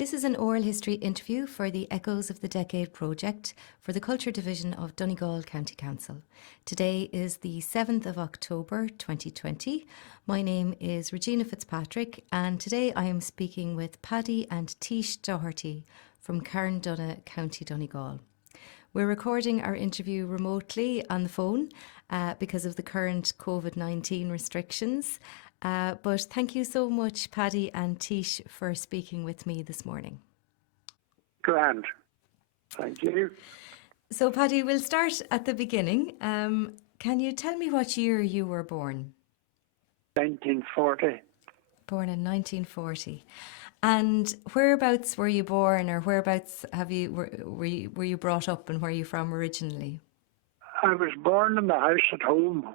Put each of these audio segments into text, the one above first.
This is an oral history interview for the Echoes of the Decade project for the Culture Division of Donegal County Council. Today is the 7th of October 2020. My name is Regina Fitzpatrick and today I am speaking with Paddy and Teish Doherty from Carndonagh, County Donegal. We're recording our interview remotely on the phone because of the current COVID-19 restrictions. But thank you so much, Paddy and Teish, for speaking with me this morning. Grand. Thank you. So, Paddy, we'll start at the beginning. Can you tell me what year you were born? 1940. Born in 1940. And whereabouts were you born, or whereabouts were you brought up, and where are you from originally? I was born in the house at home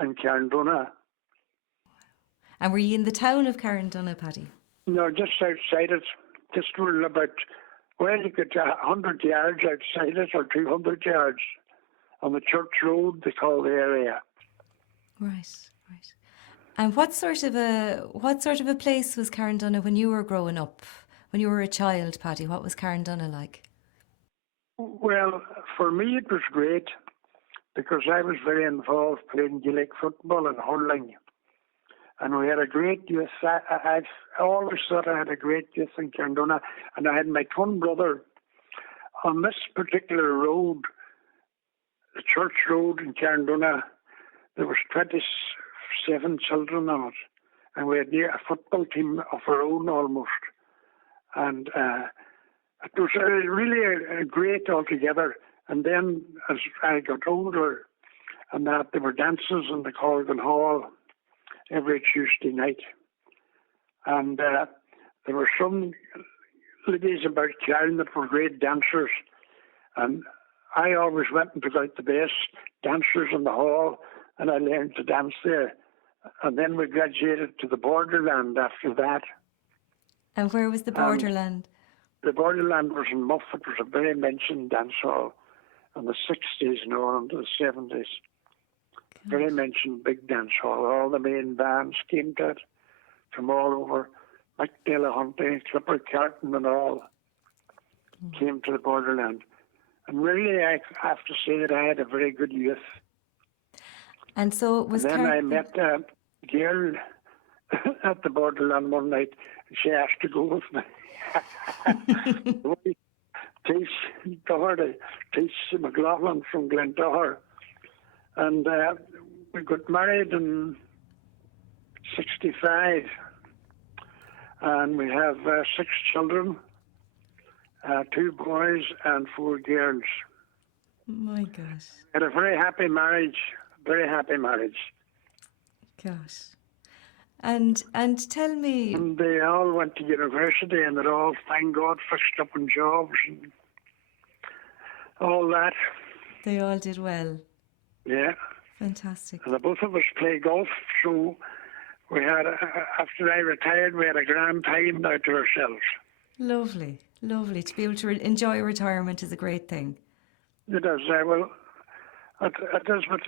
in Carndonagh. And were you in the town of Carndonagh, Paddy? No, just outside it. Just about, well, you could 100 yards outside it, or 200 yards on the church road, they call the area. Right. And what sort of a place was Carndonagh when you were growing up? When you were a child, Paddy, what was Carndonagh like? Well, for me it was great because I was very involved playing Gaelic football and hurling. And we had a great youth. I've always thought I had a great youth in Carndonagh. And I had my twin brother on this particular road, the church road in Carndonagh. There was 27 children on it. And we had a football team of our own almost. And it was really a great altogether. And then as I got older, and that there were dances in the Corrigan Hall every Tuesday night. And there were some ladies about town that were great dancers. And I always went and took out the best dancers in the hall, and I learned to dance there. And then we graduated to the borderland after that. And where was the borderland? The borderland was in Muff. It was a very mentioned dance hall in the 60s and on into the 70s. Good. Very mentioned big dance hall. All the main bands came to it from all over. Mike Delahunty, Clipper Carton and all came to the borderland. And really, I have to say that I had a very good youth. And so it was. And then I met a girl at the borderland one night, and she asked to go with me. Teish Doherty, Teish McLaughlin from Glentower. And we got married in 65. And we have 6 children, 2 boys and 4 girls. My gosh. We had a very happy marriage. Gosh. And tell me... And they all went to university and they're all, thank God, fixed up in jobs and all that. They all did well. Yeah. Fantastic. And the both of us play golf, so we had, after I retired, we had a grand time now to ourselves. Lovely. To be able to enjoy retirement is a great thing. It is. Well, it is, but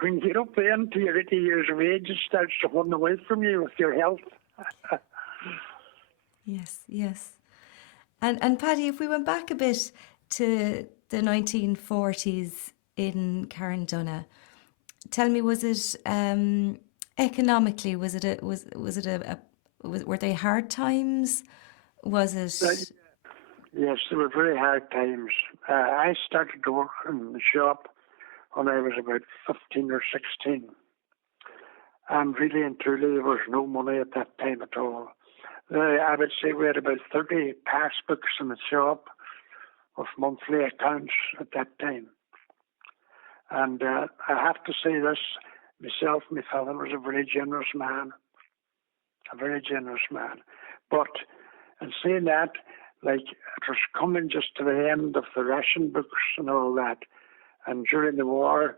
when you get up then to your 80 years of age, it starts to run away from you with your health. Yes. And Paddy, if we went back a bit to the 1940s in Carndonagh, tell me, was it economically? Were they hard times? Was it? Yes, they were very hard times. I started to work in the shop when I was about 15 or 16. And really and truly, there was no money at that time at all. I would say we had about 30 passbooks in the shop of monthly accounts at that time. And I have to say this, myself, my father was a very generous man. But in saying that, like, it was coming just to the end of the ration books and all that. And during the war,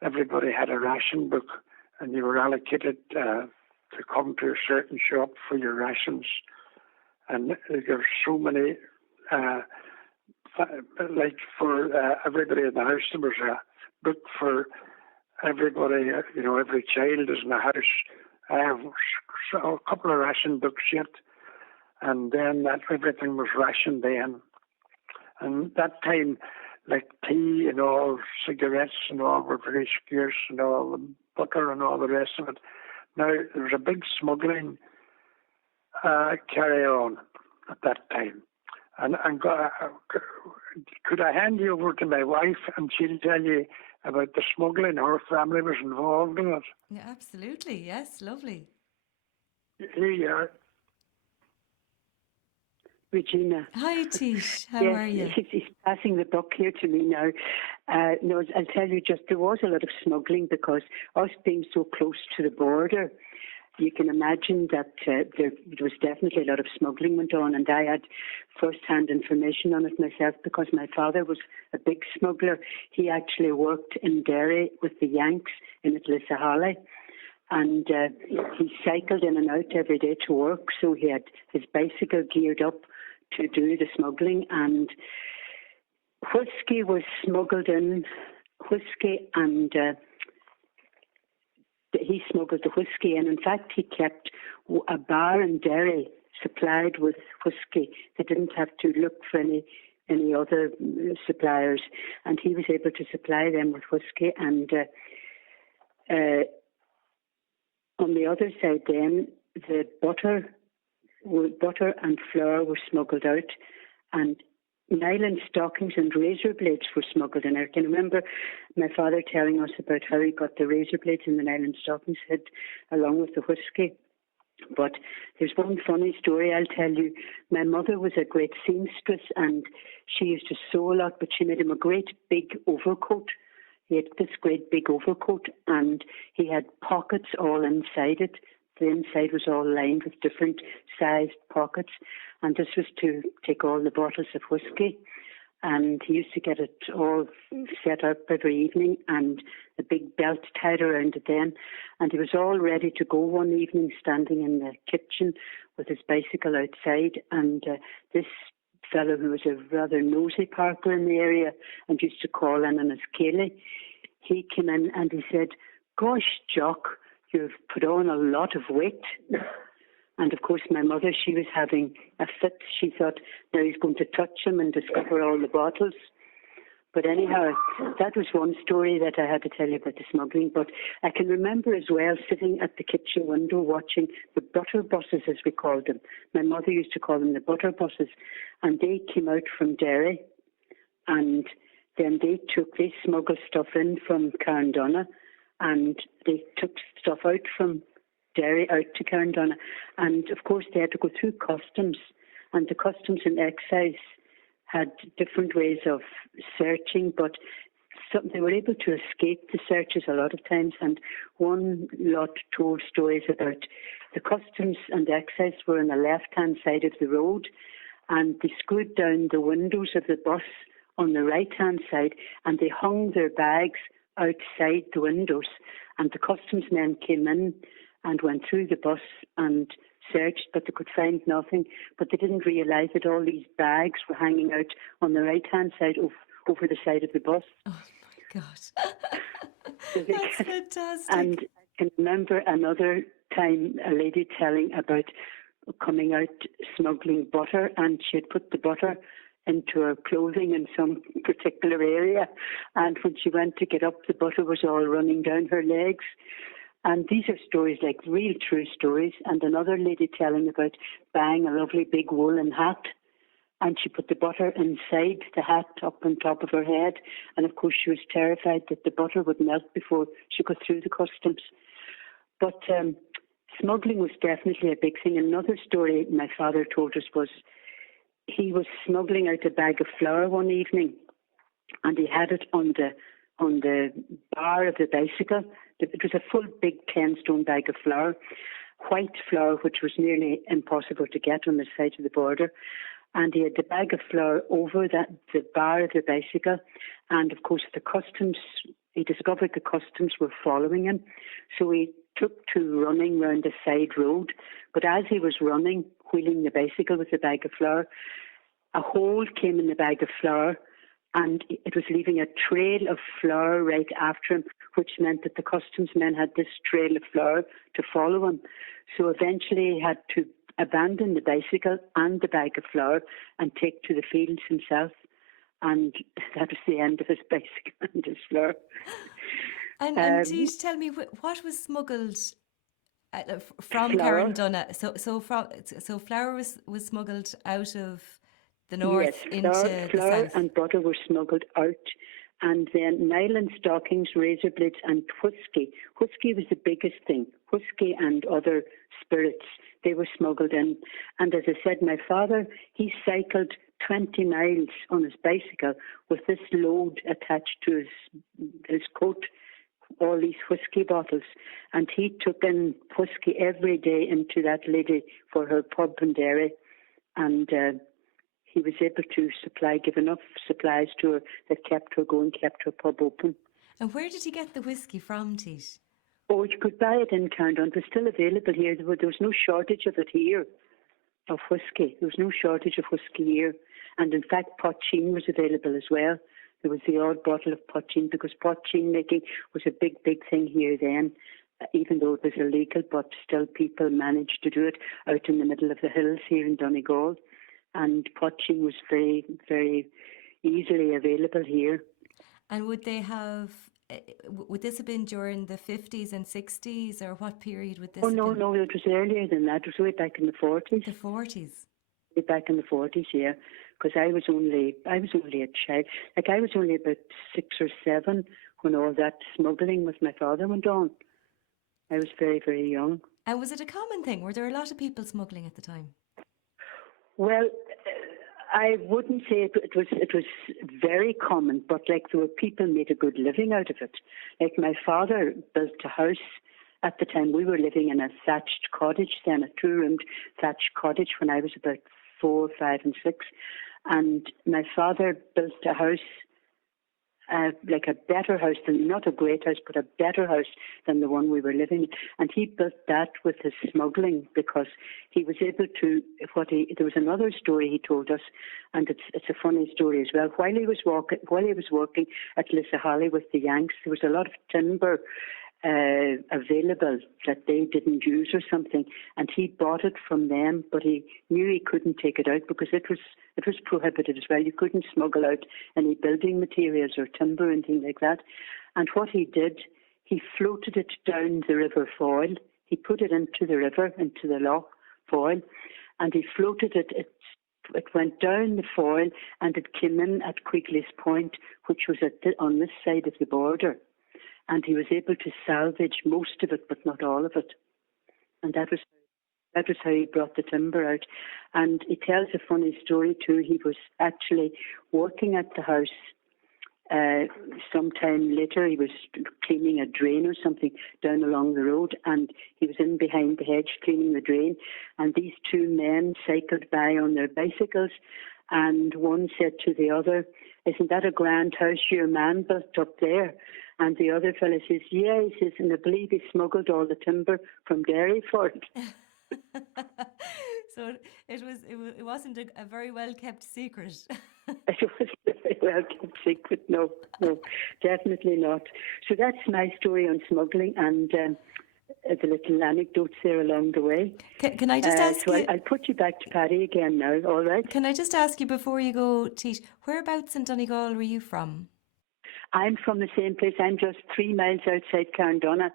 everybody had a ration book, and you were allocated to come to a certain shop for your rations. And there were so many, like for everybody in the house, there was a book for everybody, every child is in the house. I have a couple of ration books yet. and then everything was rationed then. And that time, like tea and all, cigarettes and all were very scarce, and all the butter and all the rest of it. Now, there was a big smuggling carry on at that time. And could I hand you over to my wife and she'll tell you about the smuggling? Her family was involved in it. Yeah, absolutely. Yes, lovely. Here you are. Regina. Hi, Teish. How yes, are you? He's passing the buck here to me now. No, I'll tell you just, there was a lot of smuggling because us being so close to the border, you can imagine that there was definitely a lot of smuggling went on, and I had first-hand information on it myself because my father was a big smuggler. He actually worked in Derry with the Yanks in Lissahalli. And he cycled in and out every day to work, so he had his bicycle geared up to do the smuggling, and whiskey was smuggled in, and he smuggled the whiskey in. In fact, he kept a bar in Derry supplied with whiskey. They didn't have to look for any other suppliers, and he was able to supply them with whiskey. And on the other side then, the butter and flour were smuggled out, and nylon stockings and razor blades were smuggled in. I can remember my father telling us about how he got the razor blades and the nylon stockings along with the whiskey. But there's one funny story I'll tell you. My mother was a great seamstress, and she used to sew a lot, but she made him a great big overcoat. He had this great big overcoat, and he had pockets all inside it. The inside was all lined with different sized pockets, and this was to take all the bottles of whiskey. And he used to get it all set up every evening, and a big belt tied around it then. And he was all ready to go one evening, standing in the kitchen with his bicycle outside. And this fellow, who was a rather nosy parker in the area and used to call in on his Cayley, he came in and he said, "Gosh, Jock, you've put on a lot of weight." And of course, my mother, she was having a fit. She thought, now he's going to touch him and discover all the bottles. But anyhow, that was one story that I had to tell you about the smuggling. But I can remember as well sitting at the kitchen window watching the butter buses, as we called them. My mother used to call them the butter buses. And they came out from Derry, and then they smuggled stuff in from Carndonagh, and they took stuff out from Derry out to Carndonagh. And of course they had to go through customs, and the customs and excise had different ways of searching, but they were able to escape the searches a lot of times. And one lot told stories about the customs and excise were on the left-hand side of the road, and they screwed down the windows of the bus on the right-hand side, and they hung their bags outside the windows. And the customs men came in and went through the bus and searched, but they could find nothing. But they didn't realise that all these bags were hanging out on the right-hand side over the side of the bus. Oh, my God. That's fantastic. And I can remember another time a lady telling about coming out smuggling butter, and she had put the butter into her clothing in some particular area, and when she went to get up, the butter was all running down her legs. And these are stories, like real true stories. And another lady telling about buying a lovely big woolen hat, and she put the butter inside the hat up on top of her head, and of course she was terrified that the butter would melt before she got through the customs. But smuggling was definitely a big thing. Another story my father told us was he was smuggling out a bag of flour one evening, and he had it on the bar of the bicycle. It was a full big 10-stone bag of flour, white flour, which was nearly impossible to get on the side of the border. And he had the bag of flour over the bar of the bicycle. And of course, he discovered the customs were following him. So he took to running round the side road. But as he was running, wheeling the bicycle with the bag of flour, a hole came in the bag of flour, and it was leaving a trail of flour right after him, which meant that the customs men had this trail of flour to follow him. So eventually he had to abandon the bicycle and the bag of flour and take to the fields himself. And that was the end of his bicycle and his flour. And Teish, tell me, what was smuggled from Flour. Carndonagh? So flour was smuggled out of the north into the flour south. and butter were smuggled out. And then nylon stockings, razor blades, and whiskey. Whiskey was the biggest thing. Whiskey and other spirits, they were smuggled in. And as I said, my father, he cycled 20 miles on his bicycle with this load attached to his coat, all these whiskey bottles. And he took in whiskey every day into that lady for her pub and dairy. And he was able to give enough supplies to her that kept her going, kept her pub open. And where did he get the whiskey from, Teish? Oh, you could buy it in Carndonagh. It was still available here. There was no shortage of it here, of whiskey. There was no shortage of whiskey here. And in fact, poteen was available as well. There was the odd bottle of poteen, because poteen making was a big, big thing here then, even though it was illegal, but still people managed to do it out in the middle of the hills here in Donegal. And poteen was very, very easily available here. And would this have been during the 50s and 60s, or what period would this have been? No, it was earlier than that. It was way back in the 40s. The 40s? Way back in the 40s, yeah. Because I was only a child. Like, I was only about 6 or 7 when all that smuggling with my father went on. I was very, very young. And was it a common thing? Were there a lot of people smuggling at the time? Well, I wouldn't say it was very common, but like, there were people made a good living out of it. Like, my father built a house. At the time, we were living in a thatched cottage then, a 2-roomed thatched cottage, when I was about 4, 5 and 6. And my father built a house, like a better house than, not a great house, but a better house than the one we were living in. And he built that with his smuggling, because he was able to, there was another story he told us, and it's a funny story as well. While he was working at Lissahalli with the Yanks, there was a lot of timber available that they didn't use or something, and he bought it from them, but he knew he couldn't take it out because it was prohibited as well. You couldn't smuggle out any building materials or timber or anything like that. And what he did, he floated it down the River Foyle. He put it into the river, into the loch Foyle, and he floated it. It went down the Foyle and it came in at Quigley's Point, which was on this side of the border. And he was able to salvage most of it, but not all of it. And that was how he brought the timber out. And he tells a funny story too. He was actually working at the house. Sometime later, he was cleaning a drain or something down along the road, and he was in behind the hedge cleaning the drain. And these 2 men cycled by on their bicycles, and one said to the other, "Isn't that a grand house your man built up there?" And the other fellow says, "Yeah," he says, "and I believe he smuggled all the timber from Derry for it." So it wasn't a very well kept secret. It was a very well kept secret. No, definitely not. So that's my story on smuggling, and the little anecdotes there along the way. Can I just ask you? I'll put you back to Paddy again now. All right. Can I just ask you before you go, Teish, whereabouts in Donegal were you from? I'm from the same place. I'm just 3 miles outside Carndonagh,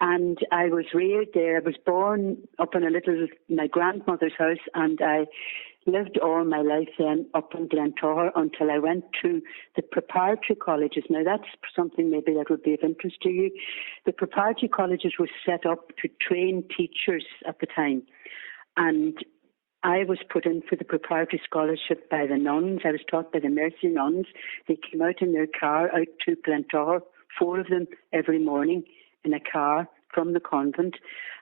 and I was reared there. I was born up in my grandmother's house, and I lived all my life then up in Glentower until I went to the preparatory colleges. Now, that's something maybe that would be of interest to you. The preparatory colleges were set up to train teachers at the time, and I was put in for the preparatory scholarship by the nuns. I was taught by the Mercy nuns. They came out in their car out to Glentower, 4 of them every morning in a car from the convent.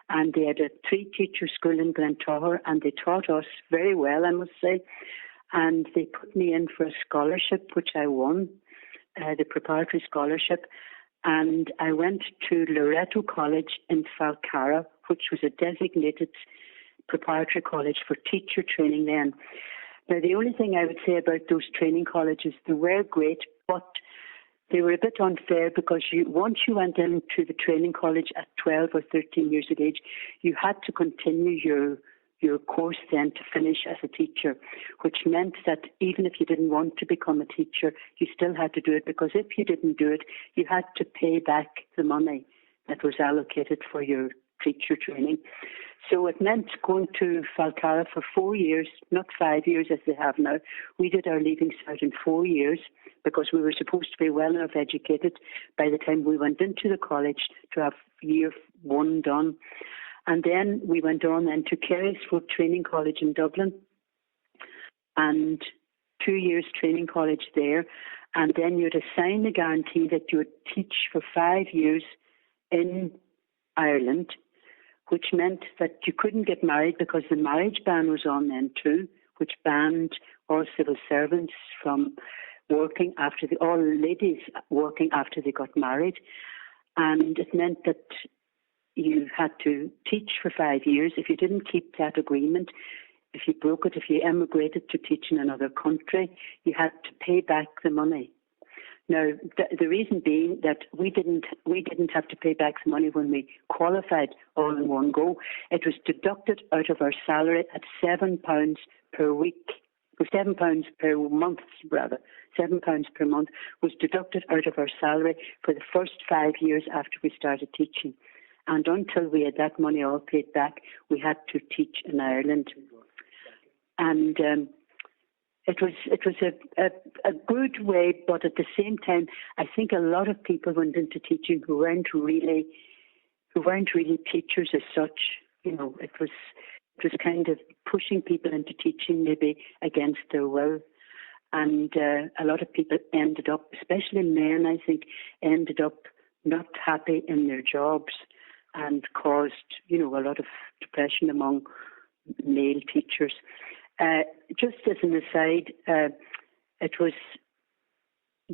And they had a 3-teacher school in Glentower, and they taught us very well, I must say. And they put me in for a scholarship, which I won, the preparatory scholarship. And I went to Loreto College in Falcarra, which was a designated preparatory college for teacher training then. Now, the only thing I would say about those training colleges, they were great, but they were a bit unfair, because once you went into the training college at 12 or 13 years of age, you had to continue your course then to finish as a teacher, which meant that even if you didn't want to become a teacher, you still had to do it, because if you didn't do it, you had to pay back the money that was allocated for your teacher training. So it meant going to Falcara for 4 years, not 5 years as they have now. We did our Leaving Cert in 4 years because we were supposed to be well enough educated by the time we went into the college to have year 1 done. And then we went on then to Carysford Training College in Dublin, and 2 years training college there. And then you'd assign a guarantee that you would teach for 5 years in Ireland, which meant that you couldn't get married because the marriage ban was on then too, which banned all civil servants from working after all ladies working after they got married. And it meant that you had to teach for 5 years. If you didn't keep that agreement, if you broke it, if you emigrated to teach in another country, you had to pay back the money. Now, the reason being that we didn't have to pay back the money when we qualified all in one go. It was deducted out of our salary at £7 per week, or £7 per month rather. £7 per month was deducted out of our salary for the first 5 years after we started teaching. And until we had that money all paid back, we had to teach in Ireland. And it was a good way, but at the same time, I think a lot of people went into teaching who weren't really teachers as such. You know, it was kind of pushing people into teaching maybe against their will. And a lot of people ended up, especially men, I think, ended up not happy in their jobs, and caused, you know, a lot of depression among male teachers. Just as an aside, it was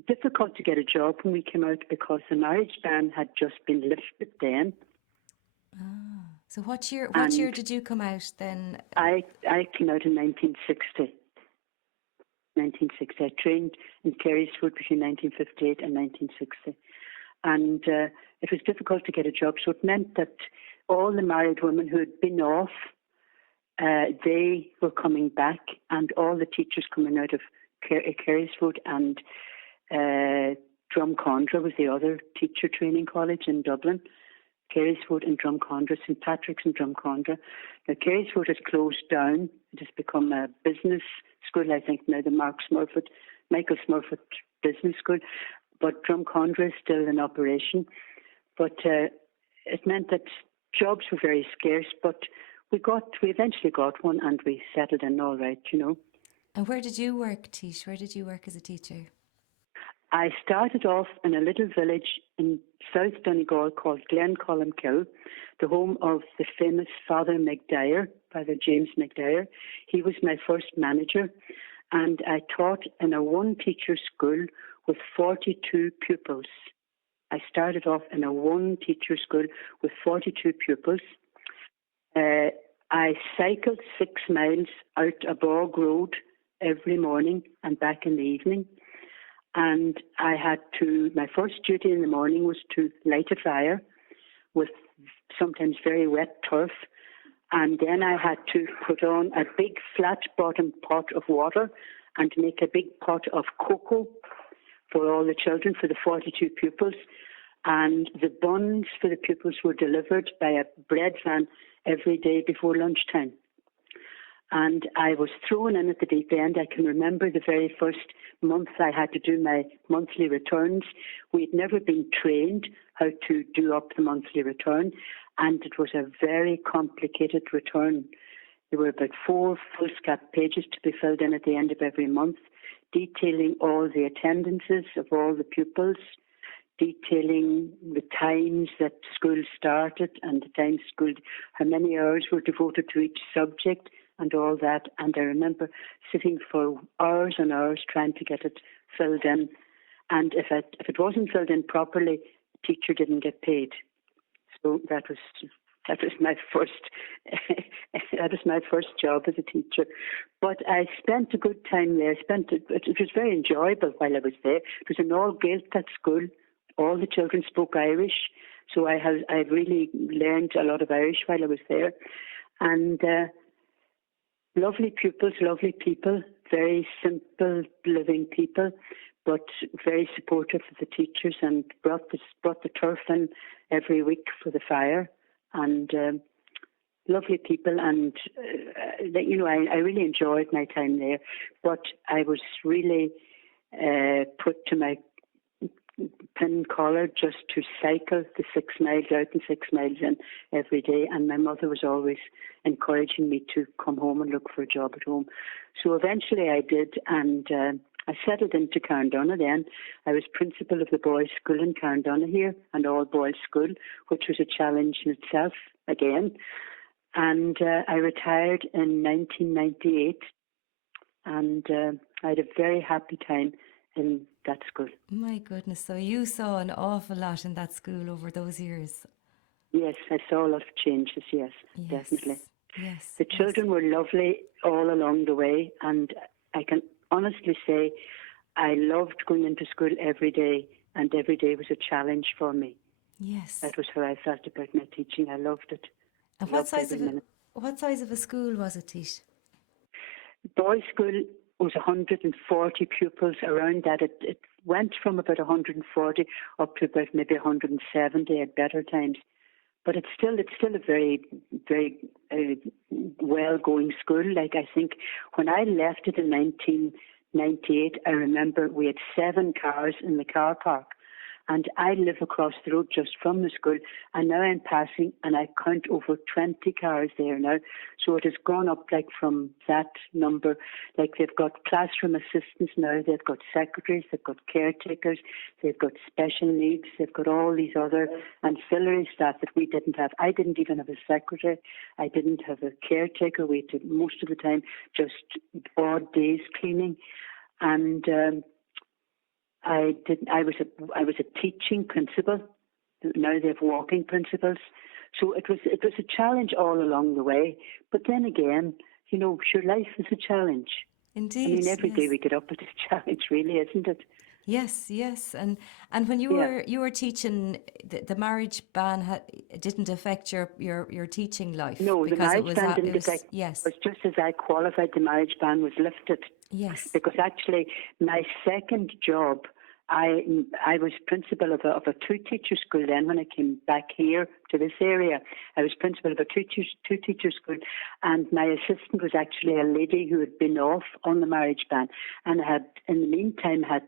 difficult to get a job when we came out because the marriage ban had just been lifted then. So what year did you come out then? I came out in 1960. I trained in Carysford between 1958 and 1960. And it was difficult to get a job, so it meant that all the married women who had been off, they were coming back, and all the teachers coming out of Carysford and Drumcondra was the other teacher training college in Dublin. Carysford and Drumcondra, St Patrick's and Drumcondra. Now Carysford has closed down. It has become a business school, I think now, the Michael Smurford Business School. But Drumcondra is still in operation. But it meant that jobs were very scarce, but we eventually got one, and we settled in all right, you know. And where did you work, Teish? Where did you work as a teacher? I started off in a little village in South Donegal called Glencollamkill, the home of the famous Father McDyer, Father James McDyer. He was my first manager, and I taught in a one-teacher school with 42 pupils. I started off in a one-teacher school with 42 pupils. I cycled 6 miles out a bog road every morning and back in the evening. And my first duty in the morning was to light a fire with sometimes very wet turf. And then I had to put on a big flat-bottom pot of water and make a big pot of cocoa for all the children, for the 42 pupils. And the buns for the pupils were delivered by a bread van every day before lunchtime. And I was thrown in at the deep end. I can remember the very first month I had to do my monthly returns. We'd never been trained how to do up the monthly return, and it was a very complicated return. There were about 4 foolscap pages to be filled in at the end of every month, detailing all the attendances of all the pupils, detailing the times that school started and the times school, how many hours were devoted to each subject and all that. And I remember sitting for hours and hours trying to get it filled in. And if it wasn't filled in properly, the teacher didn't get paid. So that was my first job as a teacher. But I spent a good time there. It was very enjoyable while I was there. It was an all-Gaeltacht school. All the children spoke Irish, so I really learned a lot of Irish while I was there. And Lovely pupils, lovely people, very simple living people, but very supportive of the teachers, and brought the turf in every week for the fire, and lovely people, and I really enjoyed my time there. But I was really put to my pin collar just to cycle the 6 miles out and 6 miles in every day, and my mother was always encouraging me to come home and look for a job at home. So eventually I did, and I settled into Carndonagh then. I was principal of the boys' school in Carndonagh here, an all-boys school, which was a challenge in itself again. And I retired in 1998, and I had a very happy time in that school. My goodness, so you saw an awful lot in that school over those years. Yes, I saw a lot of changes, yes. Definitely. Yes. The children were lovely all along the way, and I can honestly say I loved going into school every day, and every day was a challenge for me. Yes. That was how I felt about my teaching. I loved it. And what size of a school was it, Teish? Boys' school was 140 pupils. Around that, it went from about 140 up to about maybe 170 at better times. But it's still a very, very well-going school. Like, I think when I left it in 1998, I remember we had 7 cars in the car park. And I live across the road just from the school, and now I'm passing and I count over 20 cars there now. So it has gone up like from that number. Like, they've got classroom assistants now, they've got secretaries, they've got caretakers, they've got special needs, they've got all these other ancillary staff that we didn't have. I didn't even have a secretary, I didn't have a caretaker. We did most of the time just odd days cleaning. And I was a teaching principal. Now they have walking principals. So it was a challenge all along the way. But then again, sure, life is a challenge. Indeed. I mean, every day we get up, it's a challenge, really, isn't it? Yes. And when you were teaching, the marriage ban didn't affect your teaching life. No, the marriage ban didn't affect. Yes. It was just as I qualified, the marriage ban was lifted. Yes. Because actually, my second job, I was principal of a 2-teacher school then when I came back here to this area. I was principal of a 2-teacher school, and my assistant was actually a lady who had been off on the marriage ban and had, in the meantime, had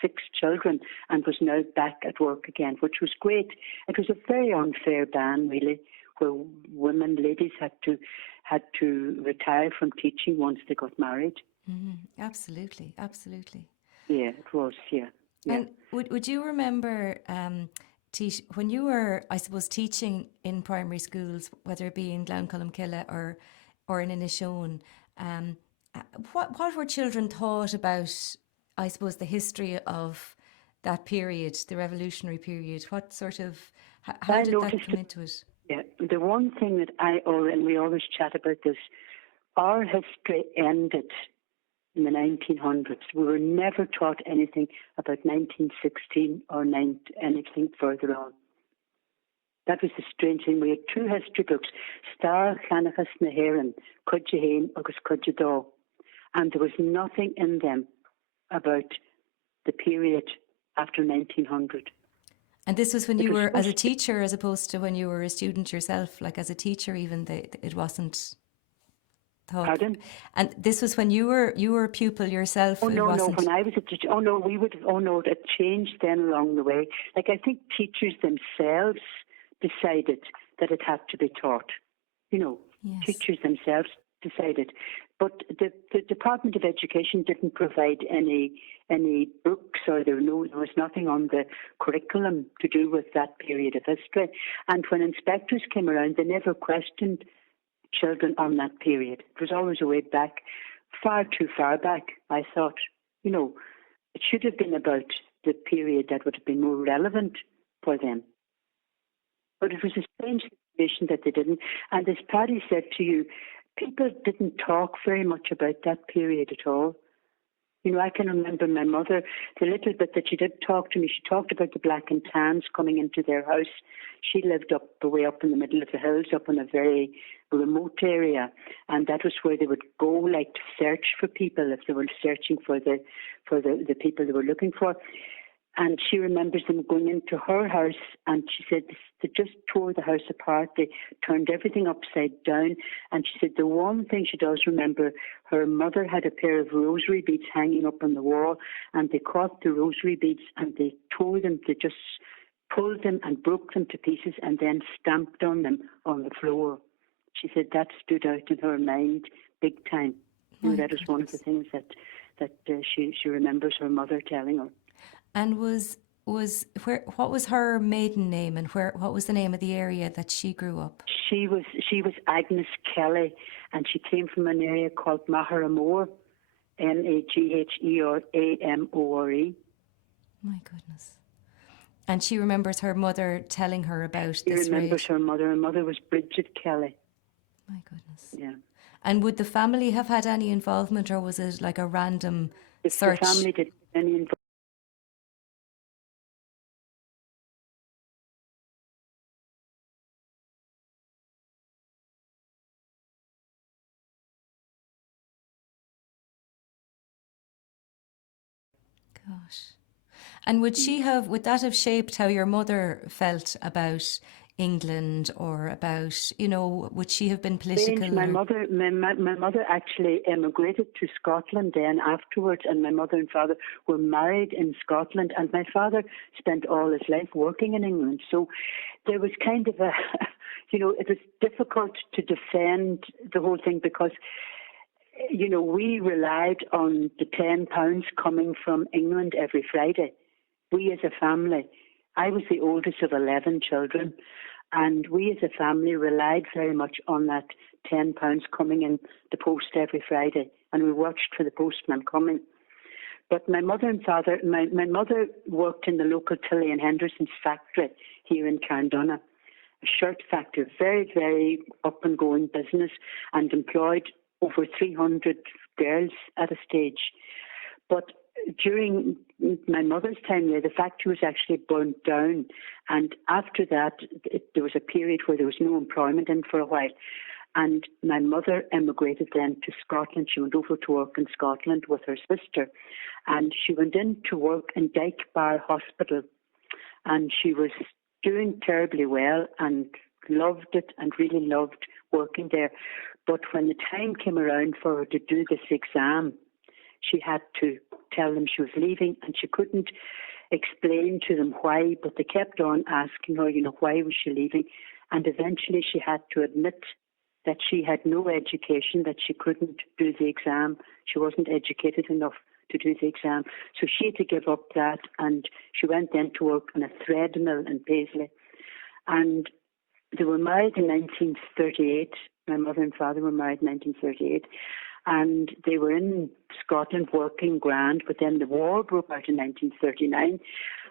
6 children and was now back at work again, which was great. It was a very unfair ban, really, where ladies had to retire from teaching once they got married. Mm-hmm. Absolutely. Yeah, it was, yeah. And would you remember, Teish, when you were, I suppose, teaching in primary schools, whether it be in Glencullen or in Inishowen, what were children taught about, I suppose, the history of that period, the revolutionary period? What sort of, how did that come into it? Yeah, the one thing that we always chat about this, our history ended in the 1900s. We were never taught anything about 1916 or anything further on. That was the strange thing. We had 2 history books, Star Chanachas na Héireann, Codja Hain agus Codja Dó, and there was nothing in them about the period after 1900. And this was when you were as a teacher, as opposed to when you were a student yourself. Like, as a teacher, even it wasn't taught. Pardon? And this was when you were a pupil yourself. Oh no, when I was a teacher. Oh no, it changed then along the way. Like, I think teachers themselves decided that it had to be taught. Yes. Teachers themselves decided. But the Department of Education didn't provide any books, or there was nothing on the curriculum to do with that period of history. And when inspectors came around, they never questioned children on that period. It was always a way back, far too far back. I thought, it should have been about the period that would have been more relevant for them. But it was a strange situation that they didn't. And as Paddy said to you, people didn't talk very much about that period at all. You know, I can remember my mother, the little bit that she did talk to me, she talked about the black and tans coming into their house. She lived up the way up in the middle of the hills, up in a very remote area, and that was where they would go, like, to search for people if they were searching for the people they were looking for. And she remembers them going into her house, and she said they just tore the house apart. They turned everything upside down. And she said the one thing she does remember, her mother had a pair of rosary beads hanging up on the wall, and they caught the rosary beads and they tore them. They just pulled them and broke them to pieces and then stamped on them on the floor. She said that stood out in her mind big time. You know, that was one of the things that she remembers her mother telling her. And what was her maiden name, and what was the name of the area that she grew up? She was Agnes Kelly, and she came from an area called Magheramore, Magheramore. My goodness. And she remembers her mother telling her about this raid. She remembers her mother. Her mother was Bridget Kelly. My goodness. Yeah. And would the family have had any involvement, or was it like a random search? The family did any involvement. Gosh. And would that have shaped how your mother felt about England, or about, you know, would she have been political? My mother actually emigrated to Scotland then afterwards, and my mother and father were married in Scotland, and my father spent all his life working in England. So there was kind of a, you know, it was difficult to defend the whole thing because, you know, we relied on the £10 coming from England every Friday. We as a family. I was the oldest of 11 children, and we as a family relied very much on that £10 coming in the post every Friday, and we watched for the postman coming. But my mother and father, my mother worked in the local Tilly and Henderson's factory here in Carndonagh, a shirt factory, very, very up and going business, and employed over 300 girls at a stage. But during my mother's time there, the factory was actually burnt down. And after that, there was a period where there was no employment in for a while. And my mother emigrated then to Scotland. She went over to work in Scotland with her sister. And she went in to work in Dyke Bar Hospital. And she was doing terribly well and loved it and really loved working there. But when the time came around for her to do this exam, she had to tell them she was leaving, and she couldn't explain to them why, but they kept on asking her, you know, why was she leaving? And eventually she had to admit that she had no education, that she couldn't do the exam. She wasn't educated enough to do the exam. So she had to give up that, and she went then to work on a thread mill in Paisley. And they were married in 1938. My mother and father were married in 1938. And they were in Scotland working grand, but then the war broke out in 1939,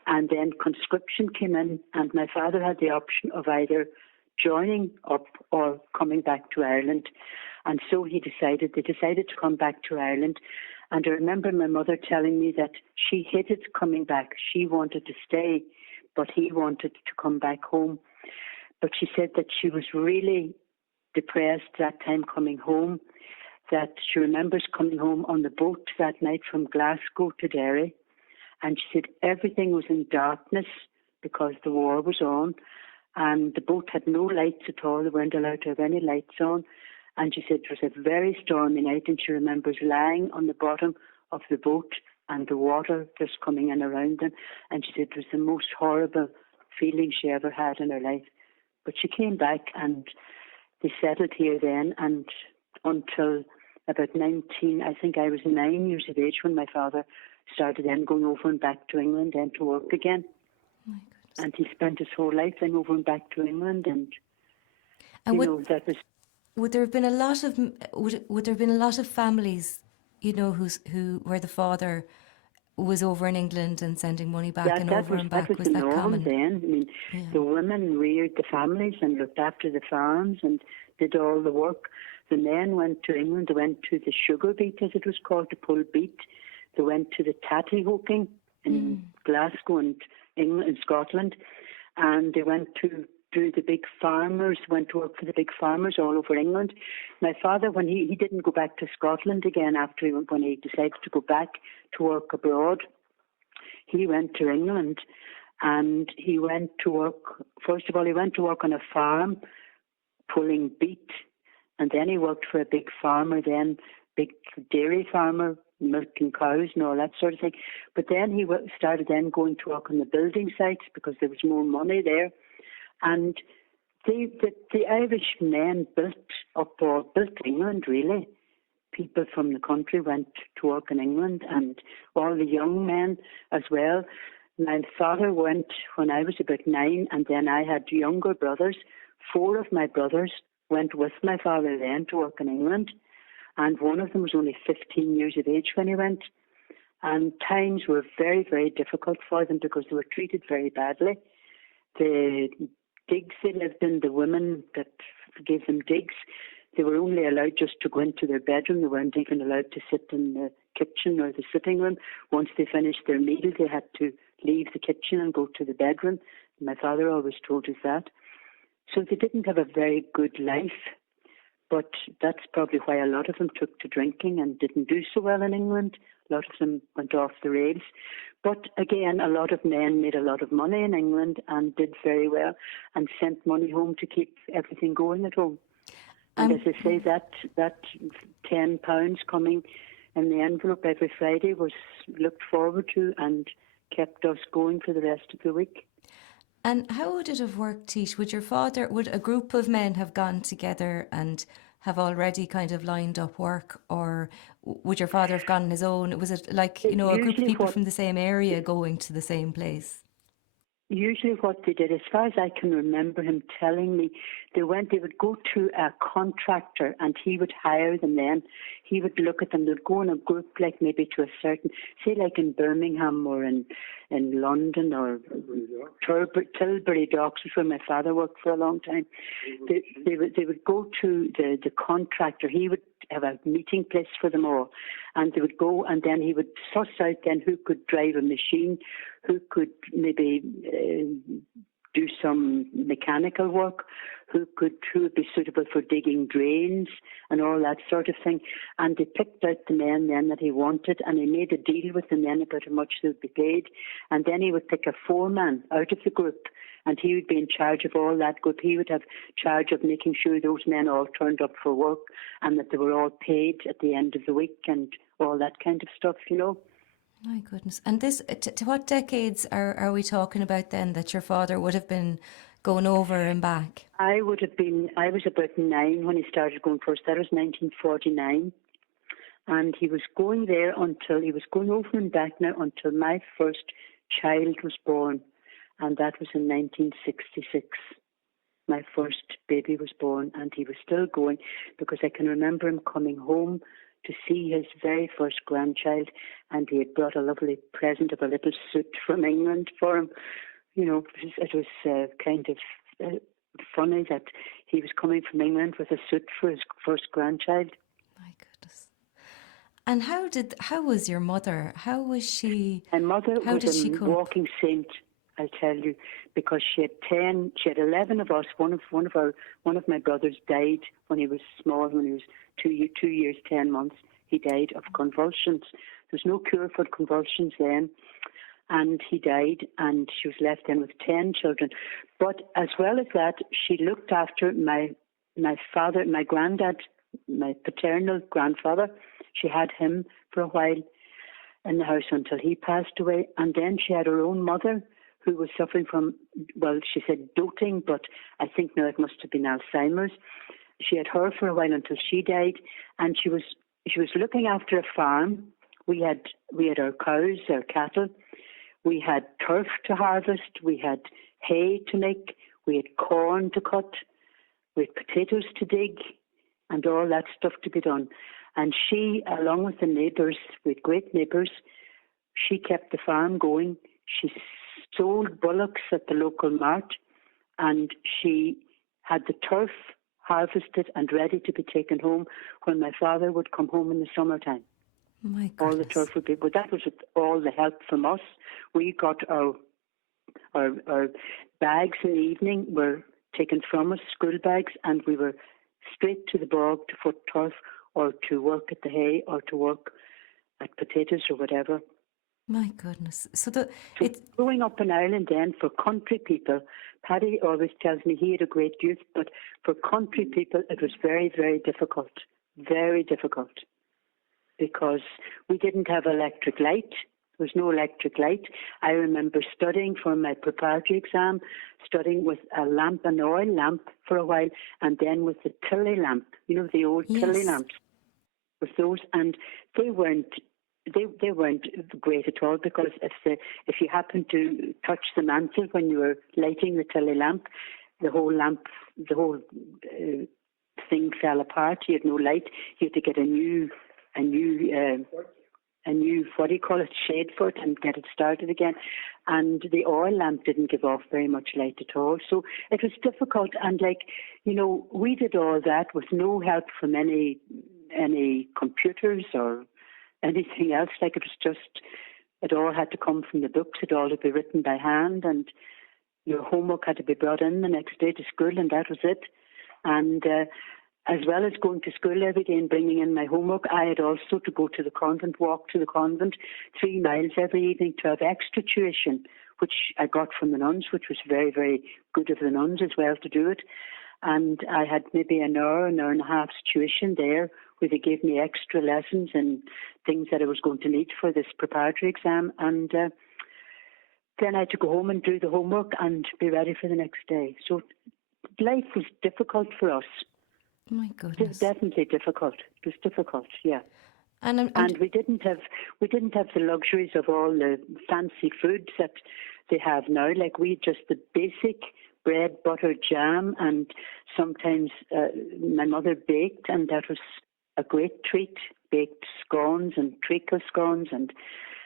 and then conscription came in, and my father had the option of either joining up or coming back to Ireland. And so they decided to come back to Ireland. And I remember my mother telling me that she hated coming back. She wanted to stay, but he wanted to come back home. But she said that she was really depressed that time coming home, that she remembers coming home on the boat that night from Glasgow to Derry. And she said everything was in darkness because the war was on, and the boat had no lights at all. They weren't allowed to have any lights on. And she said it was a very stormy night, and she remembers lying on the bottom of the boat and the water just coming in around them. And she said it was the most horrible feeling she ever had in her life. But she came back, and they settled here then, and until about 19, I think I was 9 years of age when my father started then going over and back to England and to work again. My goodness. And he spent his whole life then over and back to England, and that was. Would there have been a lot of would there have been a lot of families, you know, where the father was over in England and sending money back and over and back? Was that common then? I mean, the women reared the families and looked after the farms and did all the work. The men went to England. They went to the sugar beet, as it was called, to pull beet. They went to the tatty hooking in Glasgow and England and Scotland, and they went to do the big farmers, went to work for the big farmers all over England. My father, when he didn't go back to Scotland again when he decided to go back to work abroad, he went to England, and he went to work, first of all, he went to work on a farm pulling beet, and then he worked for a big farmer, then big dairy farmer, milking cows and all that sort of thing. But then he started then going to work on the building sites because there was more money there. And the Irish men built England, really. People from the country went to work in England, and all the young men as well. My father went when I was about 9, and then I had younger brothers. 4 of my brothers went with my father then to work in England, and one of them was only 15 years of age when he went. And times were very, very difficult for them because they were treated very badly. The digs they lived in, the women that gave them digs, they were only allowed just to go into their bedroom. They weren't even allowed to sit in the kitchen or the sitting room. Once they finished their meal, they had to leave the kitchen and go to the bedroom. My father always told us that. So they didn't have a very good life. But that's probably why a lot of them took to drinking and didn't do so well in England. A lot of them went off the rails. But again, a lot of men made a lot of money in England and did very well and sent money home to keep everything going at home. And as I say, that £10 coming in the envelope every Friday was looked forward to and kept us going for the rest of the week. And how would it have worked, Teish? Would a group of men have gone together and have already kind of lined up work, or would your father have gone on his own? Was it like, a group of people from the same area going to the same place? Usually what they did, as far as I can remember him telling me, they would go to a contractor and he would hire the men. He would look at them, they'd go in a group like maybe to a certain, say like in Birmingham or in London or Tilbury Docks, which where my father worked for a long time. They would go to the contractor. He would have a meeting place for them all, and they would go, and then he would suss out then who could drive a machine, who could maybe do some mechanical work, who would be suitable for digging drains and all that sort of thing. And they picked out the men then that he wanted, and he made a deal with the men about how much they would be paid. And then he would pick a foreman out of the group, and he would be in charge of all that group. He would have charge of making sure those men all turned up for work and that they were all paid at the end of the week and all that kind of stuff, My goodness. And this, to what decades are we talking about then that your father would have been going over and back? I was about 9 when he started going first. That was 1949. And he was going over and back now until my first child was born. And that was in 1966. My first baby was born, and he was still going because I can remember him coming home to see his very first grandchild, and he had brought a lovely present of a little suit from England for him. It was kind of funny that he was coming from England with a suit for his first grandchild. My goodness. And how was your mother? How was she? My mother was a walking saint, I'll tell you, because she had 11 of us. One of my brothers died when he was small, when he was 2 years, 10 months. He died of convulsions. There was no cure for convulsions then, and he died, and she was left then with 10 children. But as well as that, she looked after my father, my granddad, my paternal grandfather. She had him for a while in the house until he passed away, and then she had her own mother, who was suffering from, well, she said doting, but I think now it must have been Alzheimer's. She had her for a while until she died, and she was looking after a farm. We had our cows, our cattle. We had turf to harvest. We had hay to make. We had corn to cut. We had potatoes to dig, and all that stuff to be done. And she, along with the neighbours, we had great neighbours, she kept the farm going. She sold bullocks at the local mart, and she had the turf harvested and ready to be taken home when my father would come home in the summertime. My All the goodness. turf would be, but that was with all the help from us. We got our bags in the evening were taken from us, school bags, and we were straight to the bog to foot turf or to work at the hay or to work at potatoes or whatever. My goodness. So growing up in Ireland then, for country people, Paddy always tells me he had a great youth, but for country people it was very, very difficult. Very difficult. Because we didn't have electric light. There was no electric light. I remember studying for my preparatory exam, studying with a lamp, an oil lamp for a while, and then with the Tilly lamp, you know, the old Tilly lamps, with those, and they weren't great at all, because if you happened to touch the mantle when you were lighting the Tilly lamp, the whole thing fell apart. You had no light. You had to get a new what do you call it, shade for it, and get it started again. And the oil lamp didn't give off very much light at all. So it was difficult. And we did all that with no help from any computers or anything else. It was just, it all had to come from the books. It all had to be written by hand, and your homework had to be brought in the next day to school, and that was it. And as well as going to school every day and bringing in my homework, I had also to go to the convent, walk to the convent 3 miles every evening to have extra tuition, which I got from the nuns, which was very, very good of the nuns as well to do it. And I had maybe an hour and a half's tuition there, where they gave me extra lessons and things that I was going to need for this preparatory exam. And then I had to go home and do the homework and be ready for the next day. So life was difficult for us. My goodness. It was definitely difficult. It was difficult, yeah. And we didn't have the luxuries of all the fancy foods that they have now. We had just the basic bread, butter, jam, and sometimes my mother baked, and that was a great treat. Baked scones and treacle scones and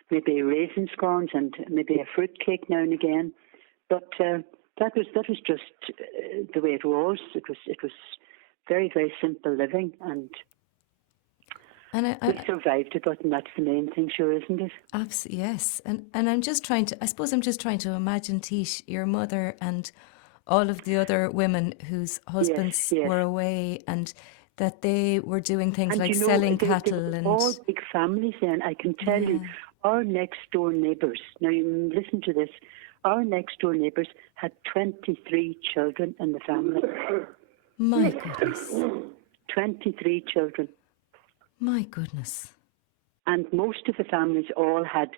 maybe raisin scones and maybe a fruit cake now and again. But that was just the way it was. It was very, very simple living, and we survived it, and that's the main thing, sure, isn't it? Absolutely, yes. And I'm just trying to imagine, Teish, your mother and all of the other women whose husbands were away, and that they were doing things and like selling cattle. They were and all big families then. I can tell you, our next door neighbours, now you listen to this, our next door neighbours had 23 children in the family. My goodness. 23 children. My goodness. And most of the families all had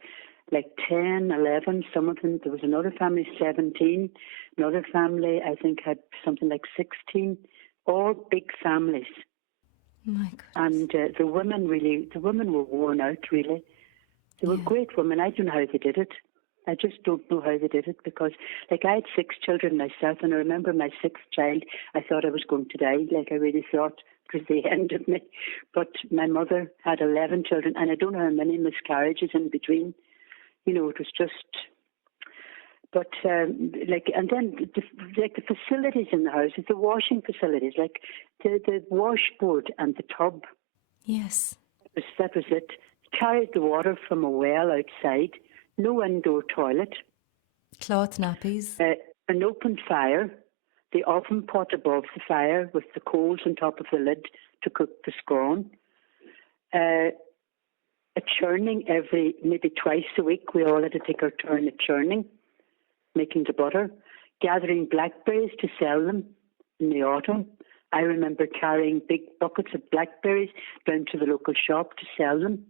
10, 11, some of them, there was another family, 17, another family, I think, had something like 16, all big families. My goodness. And the women were worn out, really. They were great women. I don't know how they did it. I just don't know how they did it, because I had 6 children myself, and I remember my 6th child, I thought I was going to die. I really thought it was the end of me. But my mother had 11 children, and I don't know how many miscarriages in between. It was just... But, and then the facilities in the houses, the washing facilities, the washboard and the tub. Yes. That was it. Carried the water from a well outside. No indoor toilet. Cloth nappies. An open fire. The oven pot above the fire with the coals on top of the lid to cook the scone. A churning maybe twice a week. We all had to take our turn at churning, making the butter. Gathering blackberries to sell them in the autumn. I remember carrying big buckets of blackberries down to the local shop to sell them.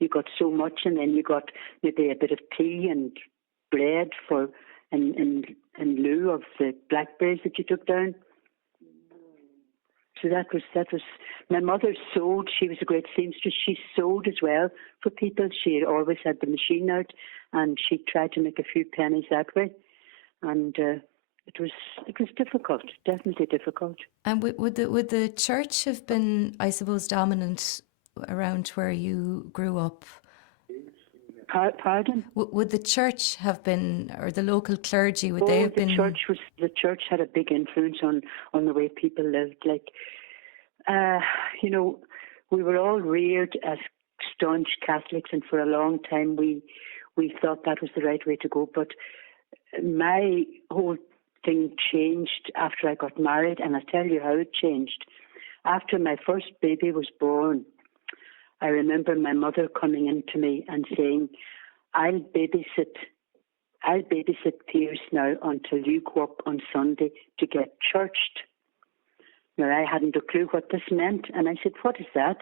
You got so much, and then you got maybe a bit of tea and bread in lieu of the blackberries that you took down. So that was. My mother sewed. She was a great seamstress. She sewed as well for people. She had always had the machine out, and she tried to make a few pennies that way. And it was difficult, definitely difficult. And would the church have been, I suppose, dominant around where you grew up? Pardon? Would the church have been, or the local clergy, would they have been? The church had a big influence on the way people lived. We were all reared as staunch Catholics, and for a long time we thought that was the right way to go. But my whole thing changed after I got married, and I'll tell you how it changed. After my first baby was born, I remember my mother coming in to me and saying, I'll babysit Teish now until you go up on Sunday to get churched. Now, I hadn't a clue what this meant, and I said, what is that?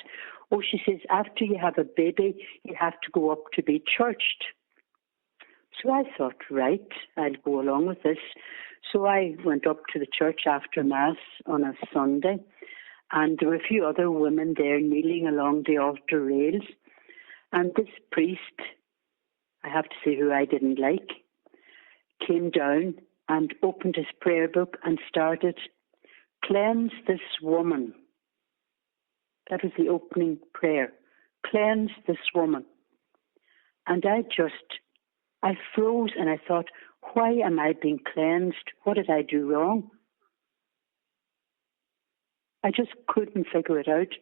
Oh, she says, after you have a baby, you have to go up to be churched. So I thought, right, I'll go along with this. So I went up to the church after Mass on a Sunday, and there were a few other women there kneeling along the altar rails. And this priest, I have to say who I didn't like, came down and opened his prayer book and started, cleanse this woman. That was the opening prayer. Cleanse this woman. And I froze and I thought, why am I being cleansed? What did I do wrong? I just couldn't figure it out.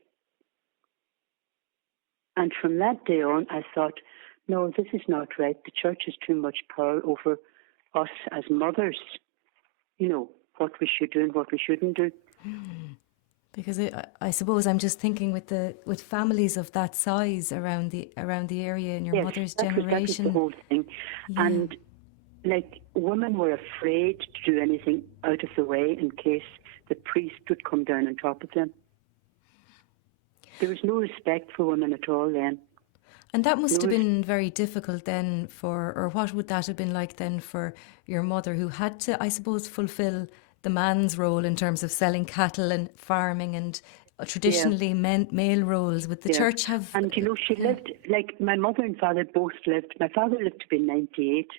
And from that day on, I thought, no, this is not right. The church has too much power over us as mothers. You know, what we should do and what we shouldn't do. Because I suppose I'm just thinking with families of that size around the area in your mother's generation. That was the whole thing. Yeah. And like women were afraid to do anything out of the way in case the priest would come down on top of them. There was no respect for women at all then. And that must have been very difficult then or what would that have been like then for your mother, who had to, I suppose, fulfill the man's role in terms of selling cattle and farming and traditionally male roles? Would the church have... And, you know, she lived, like my mother and father both lived. My father lived to be 98,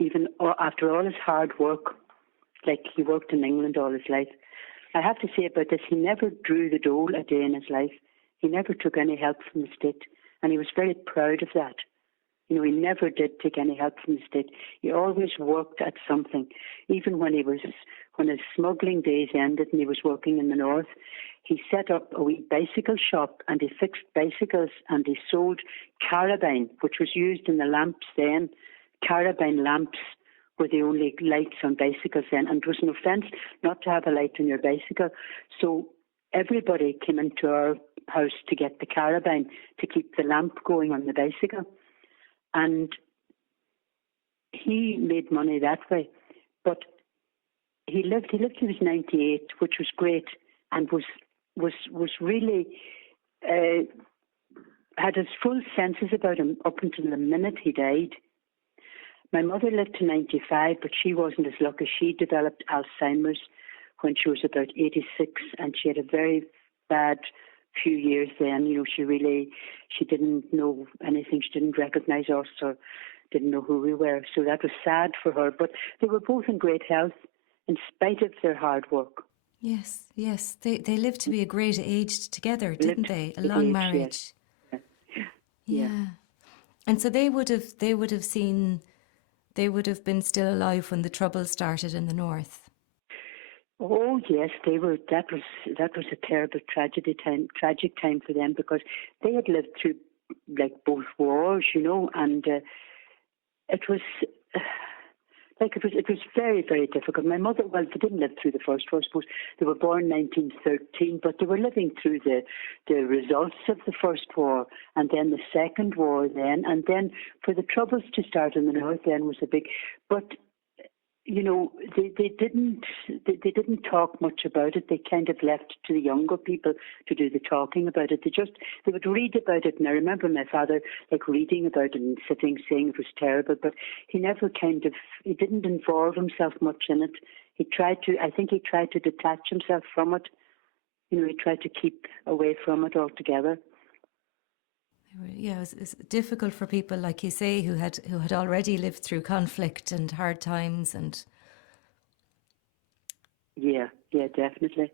even after all his hard work. Like, he worked in England all his life. I have to say about this, he never drew the dole a day in his life. He never took any help from the state. And he was very proud of that. You know, he never did take any help from the state. He always worked at something. Even when his smuggling days ended and he was working in the north, he set up a wee bicycle shop and he fixed bicycles and he sold carabine, which was used in the lamps then. Carabine lamps were the only lights on bicycles then, and it was an offence not to have a light on your bicycle. So everybody came into our house to get the carabine to keep the lamp going on the bicycle. And he made money that way. But he lived till he was 98, which was great, and was really had his full senses about him up until the minute he died. My mother lived to 95, but she wasn't as lucky. She developed Alzheimer's when she was about 86, and she had a very bad few years then. You know, she didn't know anything. She didn't recognize us or didn't know who we were. So that was sad for her. But they were both in great health in spite of their hard work. Yes. They lived to be a great age together, didn't they? A long marriage. Yes. Yeah. And so they would have been still alive when the trouble started in the north. Oh yes, they were. That was a terrible tragic time for them, because they had lived through like both wars, you know, and it was very, very difficult. My mother, well, they didn't live through the first war, I suppose. They were born in 1913, but they were living through the results of the first war, and then the second war then, and then for the troubles to start in the north then was a big, but you know, they didn't talk much about it. They kind of left it to the younger people to do the talking about it. They would read about it, and I remember my father like reading about it and sitting saying it was terrible, but he didn't involve himself much in it. I think he tried to detach himself from it. You know, he tried to keep away from it altogether. Yeah, it's difficult for people, like you say, who had already lived through conflict and hard times, and yeah, definitely,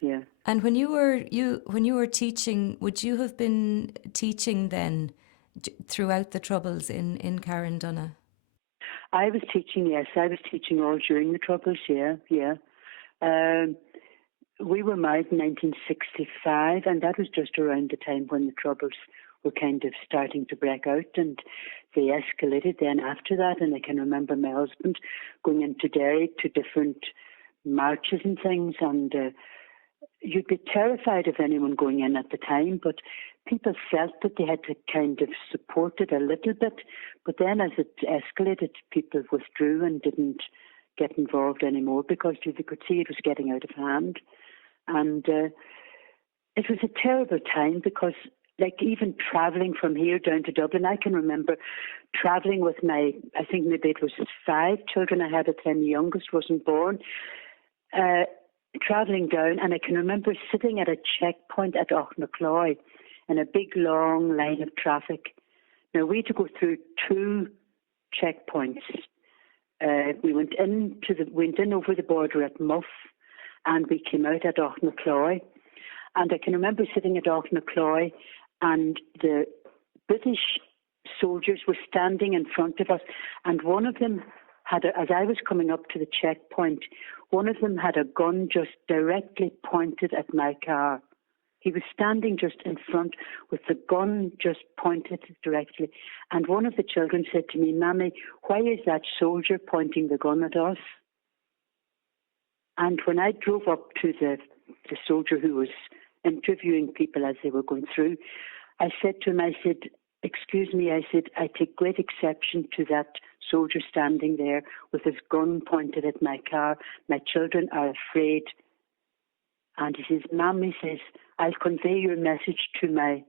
yeah. And when you were teaching, would you have been teaching then throughout the troubles in Carndonagh? I was teaching, yes. I was teaching all during the troubles, yeah. we were married in 1965, and that was just around the time when the Troubles were kind of starting to break out, and they escalated then after that. And I can remember my husband going into Derry to different marches and things, and you'd be terrified of anyone going in at the time, but people felt that they had to kind of support it a little bit. But then as it escalated, people withdrew and didn't get involved anymore because they could see it was getting out of hand. And it was a terrible time because, like, even travelling from here down to Dublin, I can remember travelling with I think maybe it was 5 children I had at the time, the youngest wasn't born, travelling down, and I can remember sitting at a checkpoint at Auchnacloy in a big long line of traffic. Now we had to go through 2 checkpoints. We went in over the border at Muff, and we came out at Auchnacloy. And I can remember sitting at Auchnacloy, and the British soldiers were standing in front of us, and one of them as I was coming up to the checkpoint, one of them had a gun just directly pointed at my car. He was standing just in front with the gun just pointed directly. And one of the children said to me, "Mammy, why is that soldier pointing the gun at us?" And when I drove up to the soldier who was interviewing people as they were going through, I said to him, I said, "Excuse me," I said, "I take great exception to that soldier standing there with his gun pointed at my car. My children are afraid." And he says, "Mum," says, "I'll convey your message to my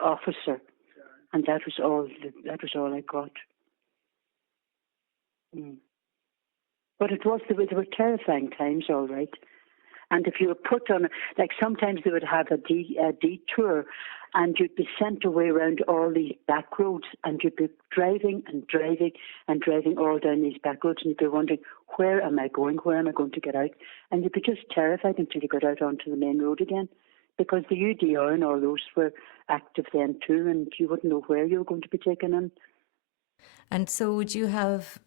officer." And that was all I got. But they were terrifying times, all right. And if you were put on, like sometimes they would have a detour, and you'd be sent away around all these back roads, and you'd be driving and driving and driving all down these back roads, and you'd be wondering, where am I going? Where am I going to get out? And you'd be just terrified until you got out onto the main road again, because the UDR and all those were active then too, and you wouldn't know where you were going to be taken in. And so would you have,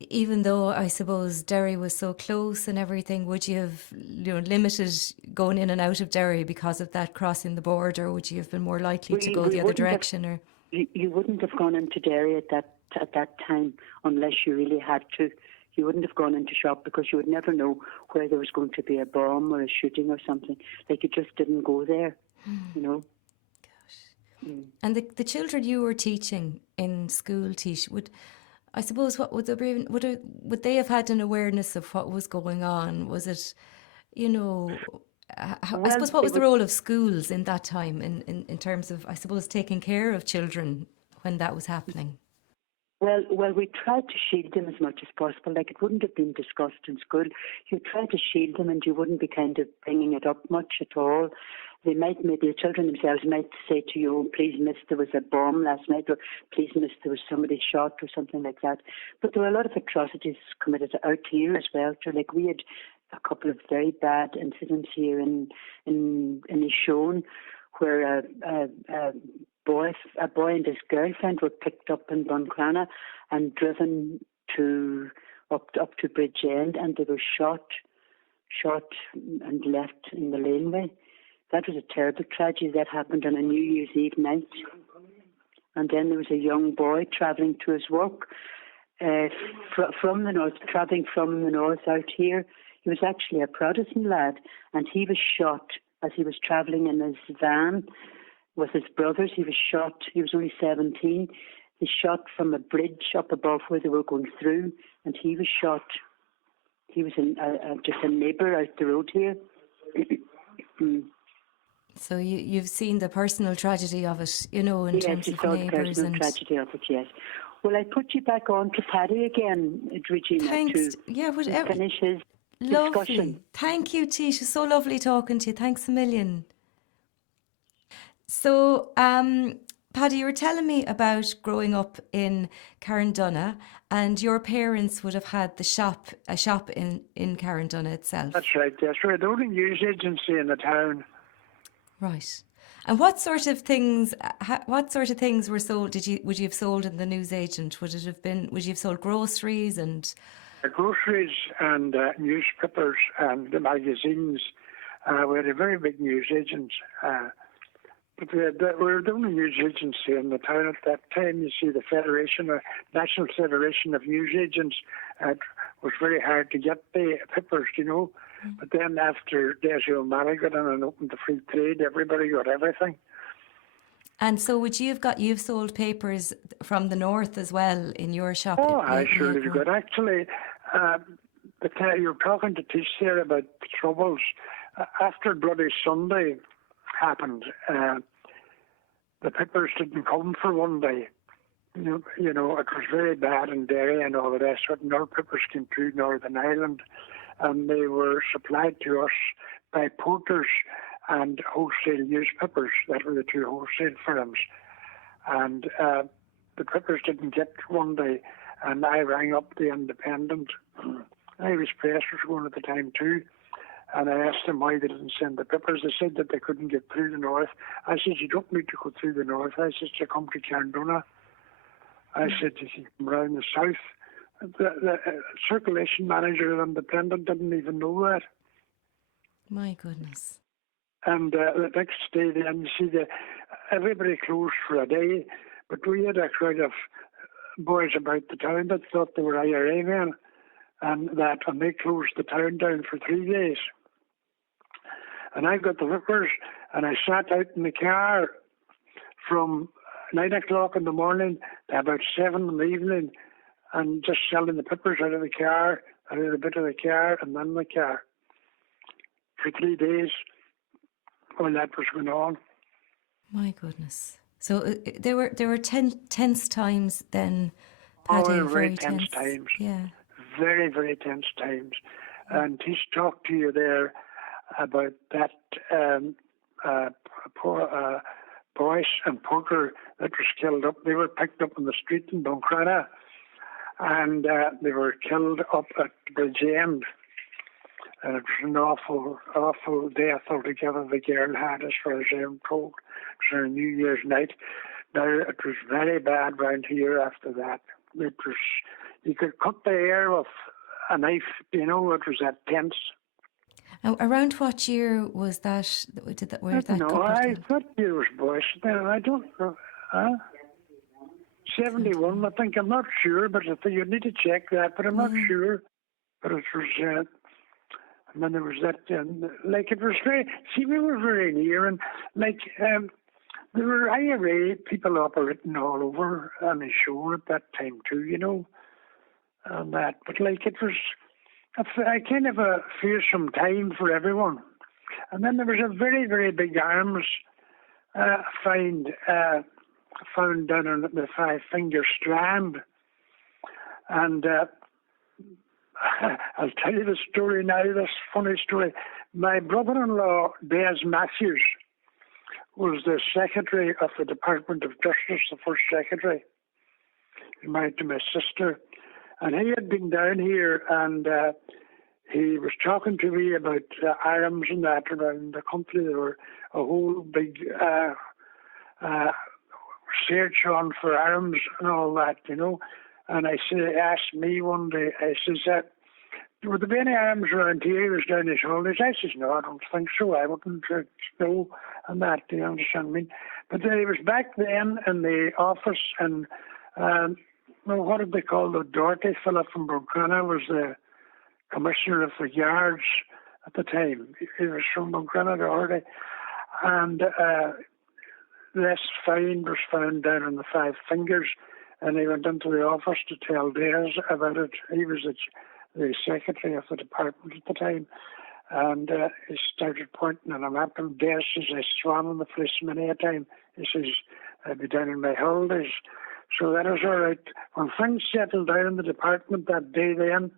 even though I suppose Derry was so close and everything, would you have limited going in and out of Derry because of that crossing the border? Would you have been more likely to go the other direction? You wouldn't have gone into Derry at that time unless you really had to. You wouldn't have gone into shop because you would never know where there was going to be a bomb or a shooting or something. Like, you just didn't go there, Gosh. And the children you were teaching in school, Teish, I suppose, what would they have had an awareness of what was going on? Was it, I suppose, what was the role of schools in that time in terms of, I suppose, taking care of children when that was happening? Well, we tried to shield them as much as possible. Like, it wouldn't have been discussed in school. You try to shield them, and you wouldn't be kind of bringing it up much at all. Maybe the children themselves might say to you, "Oh, please, miss, there was a bomb last night," or "Please, miss, there was somebody shot," or something like that. But there were a lot of atrocities committed out here as well. So, like, we had a couple of very bad incidents here in Ishone, where a boy and his girlfriend were picked up in Buncrana and driven up to Bridgend, and they were shot and left in the laneway. That was a terrible tragedy. That happened on a New Year's Eve night. And then there was a young boy travelling to his work from the north, travelling from the north out here. He was actually a Protestant lad, and he was shot as he was travelling in his van with his brothers. He was shot. He was only 17. He shot from a bridge up above where they were going through, and he was shot. He was just a neighbour out the road here. So you've seen the personal tragedy of it, in terms of neighbours. Yes, the personal tragedy of it, yes. Well, I put you back on to Paddy again, Regina, Thanks. to finish his lovely discussion. Thank you, Teish. It's so lovely talking to you. Thanks a million. So, Paddy, you were telling me about growing up in Carndonagh, and your parents would have had a shop in Carndonagh itself. That's right, yes. We're the only news agency in the town. Right. And what sort of things were sold? Would you have sold in the newsagent? Would you have sold groceries and groceries and newspapers and the magazines. We had a very big newsagent. But we were the only news agency in the town at that time. You see, the National Federation of Newsagents, it was very hard to get the papers, But then after Daisy O'Malley got in and opened the free trade, everybody got everything. And so you've sold papers from the north as well in your shop? Oh, I surely good. Actually, you're talking to Teish there about the troubles. After Bloody Sunday happened, the papers didn't come for one day. It was very bad in Derry and all the rest of it. No papers came through Northern Ireland, and they were supplied to us by porters and wholesale newspapers. That were the two wholesale firms. And the papers didn't get one day, and I rang up the Independent. Irish Press was going at the time too, and I asked them why they didn't send the papers. They said that they couldn't get through the north. I said, you don't need to go through the north. I said, to come to Carndonagh. I said, you can come around the south. The circulation manager of Independent didn't even know that. My goodness. And the next day, then, you see, everybody closed for a day, but we had a crowd of boys about the town that thought they were IRA men, and they closed the town down for 3 days. And I got the papers, and I sat out in the car from 9 o'clock in the morning to about 7 in the evening, and just selling the papers out of the car, out of the bit of the car, and then the car. For 3 days, while that was going on. My goodness. So there were tense times then, Paddy. Very tense times. Yeah. Very, very tense times. And he's talked to you there about that Boyce and Porter that was killed up. They were picked up on the street in Carndonagh, and they were killed up at Bridge End. And it was an awful, awful death altogether the girl had, as far as I'm told. It was on New Year's night. Now, it was very bad round here after that. You could cut the air with a knife, it was that tense. Around what year was that? I thought it was Boyce. I don't know. 71, I think. I'm not sure, but I think you need to check that, but I'm not sure. But it was... And then there was that, it was we were very near, and there were IRA people operating all over on the shore at that time too, and that. But it was a kind of a fearsome time for everyone. And then there was a very, very big arms found down on the Five Finger Strand, and I'll tell you the story now, this funny story. My brother-in-law, Des Matthews, was the secretary of the Department of Justice, the first secretary. He married to my sister. And he had been down here, and he was talking to me about arms and that around the country. There were a whole big search on for arms and all that, And he asked me one day, I says, would there be any arms around here? He was down his holidays. I says, no, I don't think so. I wouldn't know and that, do you understand me? But he was back then in the office, and what did they call the Doherty fellow from Carndonagh was the commissioner of the yards at the time. He was from Carndonagh, Doherty. And this find was found down on the Five Fingers, and he went into the office to tell Des about it. He was the secretary of the department at the time, and he started pointing at him. After Des says, I swam in the place many a time. He says, I'd be down in my holidays. So that was all right. When things settled down in the department that day then,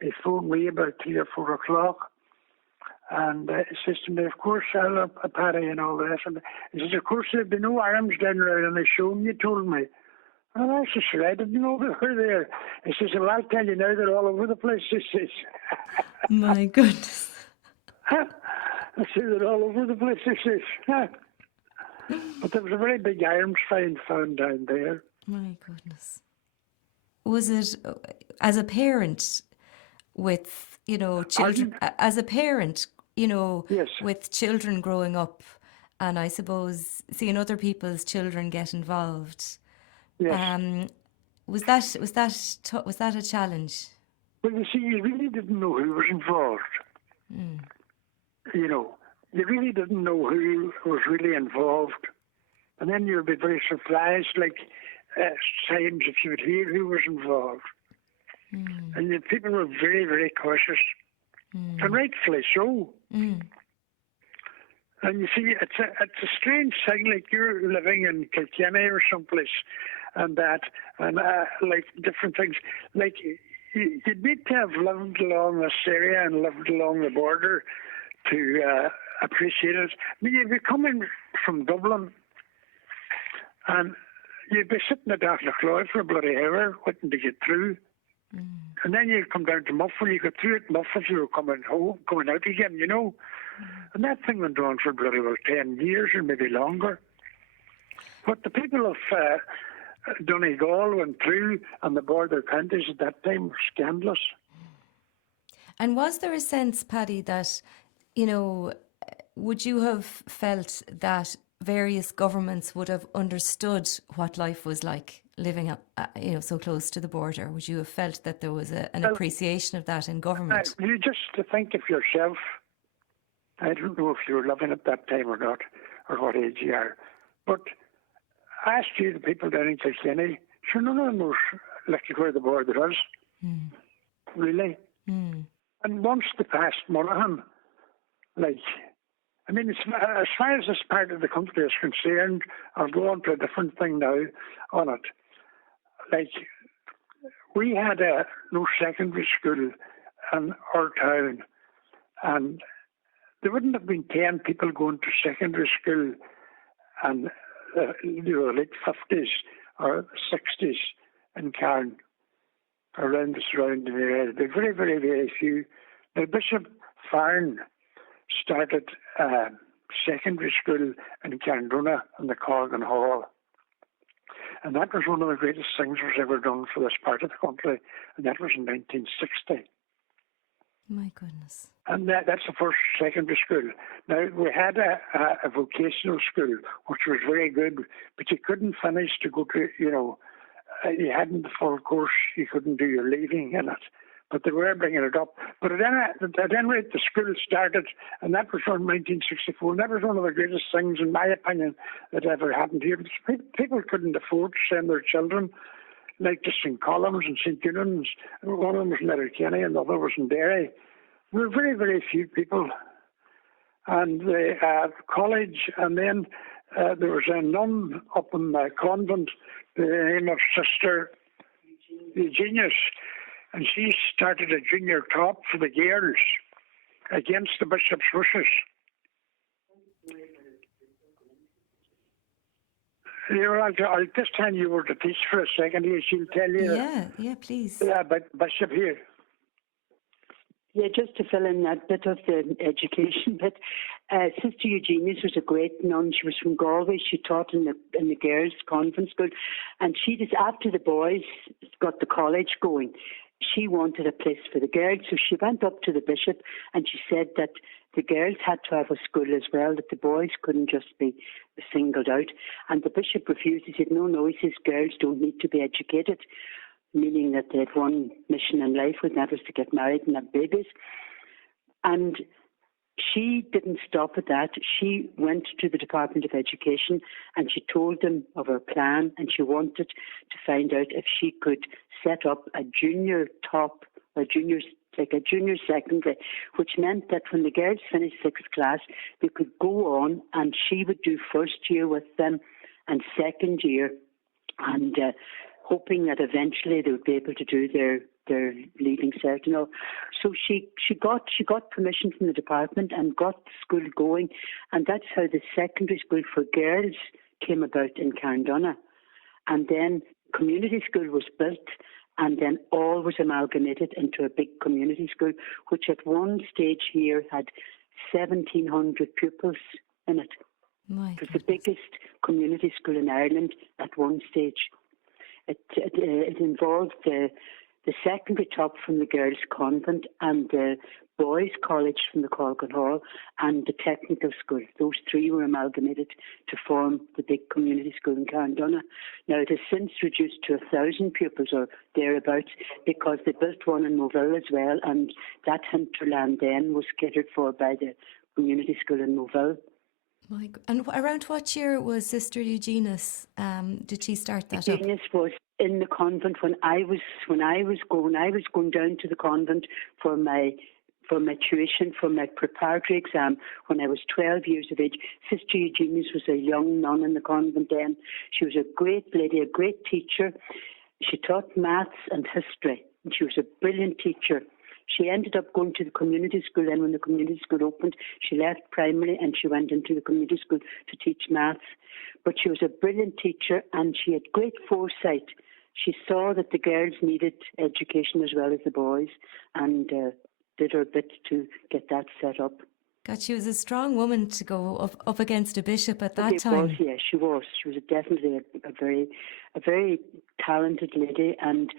he phoned me about 3 or 4 o'clock, and he says to me, of course, I'll up a Paddy and all the rest. And he says, of course, there'd be no arms down around on the show, you told me. And I said, I didn't know they were there. He says, well, I'll tell you now, they're all over the place, he says. My goodness. I said, they're all over the place, he says. But there was a very big arms find found down there. My goodness. was it as a parent with, children, Pardon? as a parent, Yes, with children growing up, and I suppose seeing other people's children get involved. yes. Um, was that a challenge? Well, you see, you really didn't know who was involved. You know, you really didn't know who was really involved. And then you'd be very surprised, like, times if you would hear who was involved. And the people were very, very cautious. And rightfully so. And you see, it's a strange thing, like you're living in Kilkenny or someplace, and like different things. Like, you'd need to have lived along this area and lived along the border to appreciate it. I mean, you'd be coming from Dublin, and you'd be sitting at Donegal for a bloody hour waiting to get through. And then you'd come down to Muff, and you got through at Muff if you were coming out again, And that thing went on for bloody well 10 years or maybe longer. But the people of Donegal went through, and the border counties at that time were scandalous. And was there a sense, Paddy, that, would you have felt that various governments would have understood what life was like living, so close to the border? Would you have felt that there was an appreciation of that in government? You just to think of yourself. I don't know if you were living at that time or not, or what age you are. But I asked you, the people down in Kilkenny, sure, none of them was like where the border is. Really. And once they passed Monaghan, as far as this part of the country is concerned, I'll go on to a different thing now on it. Like, we had no secondary school in our town, and there wouldn't have been 10 people going to secondary school in the late 50s or 60s in Carndonagh, around the surrounding area. There were very, very, very few. Now, Bishop Farn started secondary school in Carndonagh in the Corgan Hall. And that was one of the greatest things that was ever done for this part of the country. And that was in 1960. My goodness. And that's the first secondary school. Now, we had a vocational school, which was very good, but you couldn't finish to go to, you hadn't the full course, you couldn't do your leaving in it. But they were bringing it up. But at any rate, the school started, and that was from 1964, and that was one of the greatest things, in my opinion, that ever happened here. Because people couldn't afford to send their children, like to St. Columns and St. Eunan's. One of them was in Letterkenny, and the other was in Derry. There were very, very few people. And the college, and then there was a nun up in the convent, the name of Sister Eugenius, and she started a junior top for the girls against the bishop's wishes. I'll just hand you over to Teish for a second here. She'll tell you. Yeah, please. About Bishop here. Yeah, just to fill in that bit of the education bit, Sister Eugenius was a great nun. She was from Galway. She taught in the girls' convent school, and she just, after the boys got the college going, she wanted a place for the girls. So she went up to the bishop and she said that the girls had to have a school as well, that the boys couldn't just be singled out. And the bishop refused. He said, no, he says girls don't need to be educated, meaning that they had one mission in life, and that was to get married and have babies. And she didn't stop at that. She went to the Department of Education and she told them of her plan, and she wanted to find out if she could set up a junior top, a junior secondary, which meant that when the girls finished 6th class, they could go on, and she would do first year with them and second year, and hoping that eventually they would be able to do their leaving cert and all. So she got permission from the department and got the school going, and that's how the secondary school for girls came about in Carndonagh. And then community school was built, and then all was amalgamated into a big community school, which at one stage here had 1,700 pupils in it. It was the biggest community school in Ireland at one stage. It involved the secondary top from the girls' convent and the boys' college from the Colgan Hall and the technical school. Those three were amalgamated to form the big community school in Carndonagh. Now, it has since reduced to 1,000 pupils or thereabouts because they built one in Moville as well, and that hinterland then was catered for by the community school in Moville. And around what year was Sister Eugenius? Did she start that up? Eugenius was in the convent when I was going down to the convent for my tuition for my preparatory exam when I was 12 years of age. Sister Eugenius was a young nun in the convent then. She was a great lady, a great teacher. She taught maths and history, and she was a brilliant teacher. She ended up going to the community school, and when the community school opened, she left primary and she went into the community school to teach maths. But she was a brilliant teacher and she had great foresight. She saw that the girls needed education as well as the boys, and did her bit to get that set up. God, she was a strong woman to go up against a bishop at that time. She was. She was definitely a very talented lady. And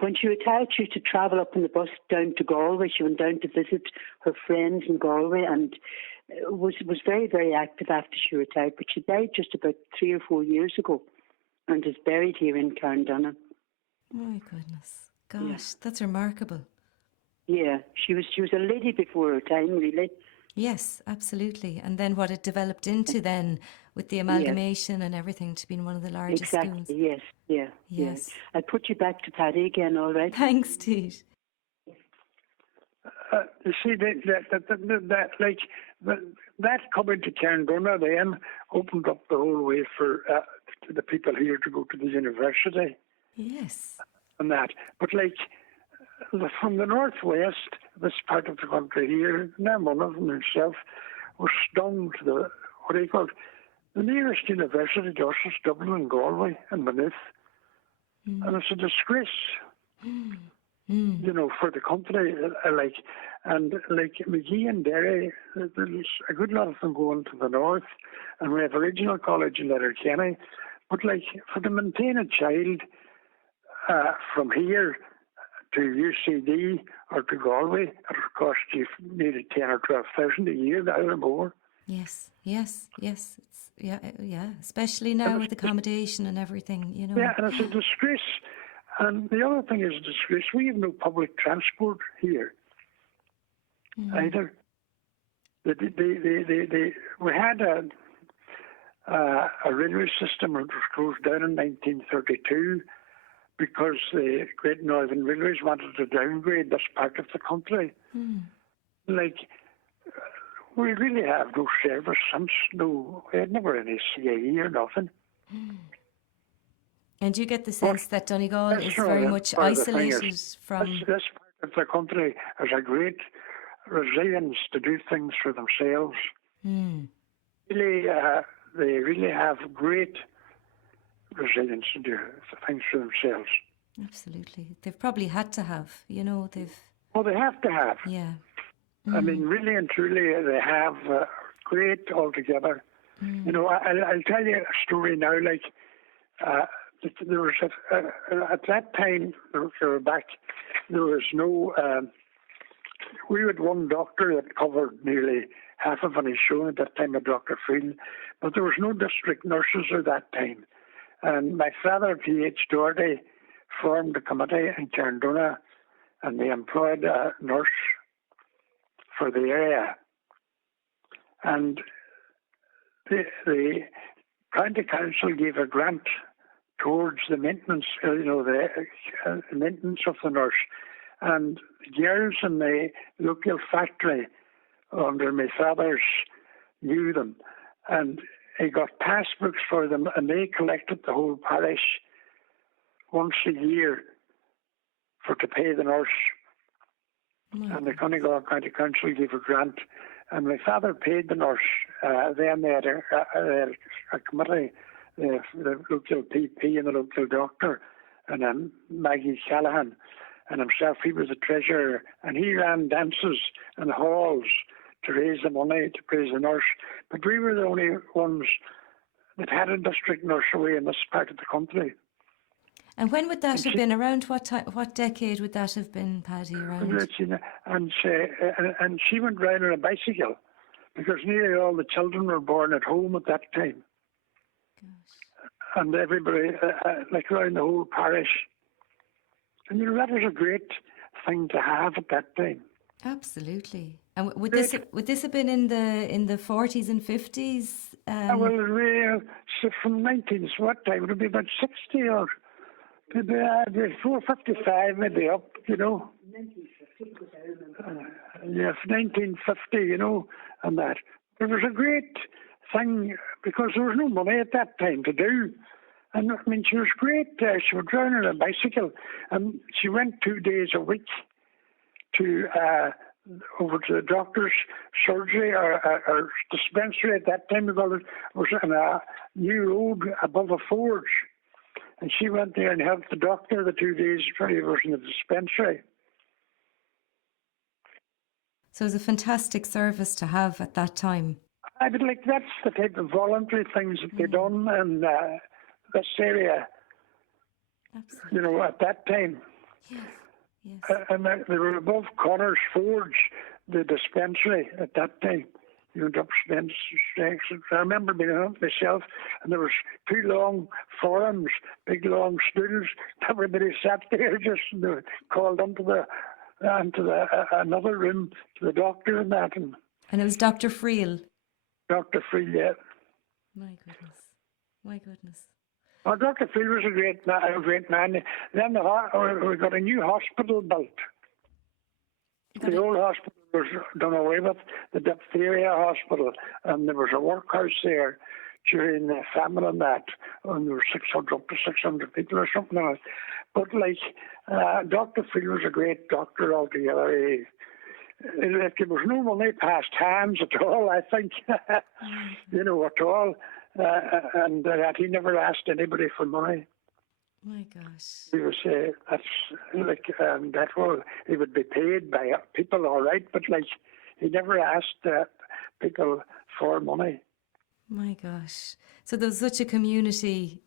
when she retired, she used to travel up in the bus down to Galway. She went down to visit her friends in Galway and was very, very active after she retired. But she died just about 3 or 4 years ago and is buried here in Carndonagh. My goodness. Gosh, that's remarkable. Yeah, she was a lady before her time, really. Yes, absolutely. And then what it developed into then with the amalgamation and everything to being one of the largest schools. Yes, yes. I'll put you back to Paddy again, all right? Thanks, Teish. You see, that coming to Carndonagh then opened up the whole way for the people here to go to the university. Yes. And that. But from the northwest, this part of the country here, one of them himself was stung to the nearest university to us is Dublin and Galway and Maynooth. And it's a disgrace, for the country. And Magee and Derry, there's a good lot of them going to the north, and we have a regional college in Letterkenny. But for to maintain a child from here to UCD or to Galway, it would cost you nearly 10 or 12,000 a year, now or more. Yes. It's, especially now with accommodation and everything, Yeah, and it's a disgrace. And the other thing is a disgrace. We have no public transport here either. We had a railway system that was closed down in 1932. Because the Great Northern Railways wanted to downgrade this part of the country. We really have no service since. We had never any CAE or nothing. And you get the sense that Donegal is very much isolated from... This part of the country has a great resilience to do things for themselves. Really, they really have great resilience to do things for themselves. Absolutely. They've probably had to have, they've... Well, they have to have. Yeah. I mean, really and truly, they have great altogether. I'll tell you a story now. There was at that time, there was no... we had one doctor that covered nearly half of any show at that time, a Dr. Field, but there was no district nurses at that time. And my father, Teish Doherty, formed a committee in Carndonagh, and they employed a nurse for the area. And the county council gave a grant towards the maintenance, the maintenance of the nurse. And the girls in the local factory under my father's knew them. And he got passbooks for them, and they collected the whole parish once a year to pay the nurse. And the Donegal County Council gave a grant, and my father paid the nurse. Then they had a committee, the local PP and the local doctor, and then Maggie Callahan, and himself. He was the treasurer, and he ran dances and halls to raise the money to praise the nurse. But we were the only ones that had a district nurse away in this part of the country. And when would that have been? Around what time? What decade would that have been, Paddy? Around? And she went round on a bicycle because nearly all the children were born at home at that time. Gosh. And everybody, like around the whole parish. And that was a great thing to have at that time. Absolutely. And would this have been in the 40s and 50s? So from 19, so what time would it be? About 60 or before 55, maybe up, 1950, and that. It was a great thing because there was no money at that time to do. And I mean, she was great. She would run on a bicycle, and she went 2 days a week to over to the doctor's surgery or dispensary at that time. It was on a new road above a forge. And she went there and helped the doctor the 2 days before he was in the dispensary. So it was a fantastic service to have at that time. I would like that's the type of voluntary things that they done in this area. Absolutely. At that time. Yes. Yes. And they were above Connor's Forge, the dispensary at that time. You went up dispensary. I remember being on it myself, and there was 2 long forums, big long stools. Everybody sat there just called into another room to the doctor and that. And it was Dr. Friel. Dr. Friel, yeah. My goodness. Well, Dr. Friel was a great man. Then we got a new hospital built. The old hospital was done away with, the diphtheria hospital, and there was a workhouse there during the famine and that, and there were 600 people or something like that. But Dr. Friel was a great doctor altogether. There was no money passed hands at all, I think, at all. And that he never asked anybody for money. My gosh. He would say he would be paid by people, all right, but he never asked people for money. My gosh. So there was such a community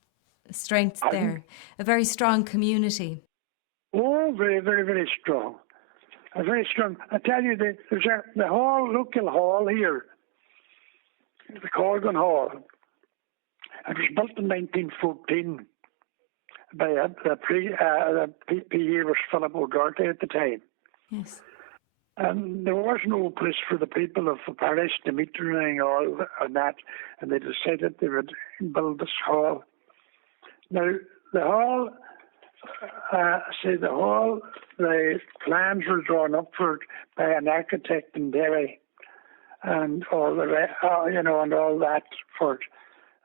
strength there, a very strong community. Oh, very, very, very strong. Very strong. I tell you, there's the local hall here, the Carndonagh Hall. It was built in 1914 by the PE was Philip O'Doherty at the time. Yes. And there was no place for the people of the parish to meet and all and that, and they decided they would build this hall. Now, the hall, the plans were drawn up for it by an architect in Derry, and all and all that for it.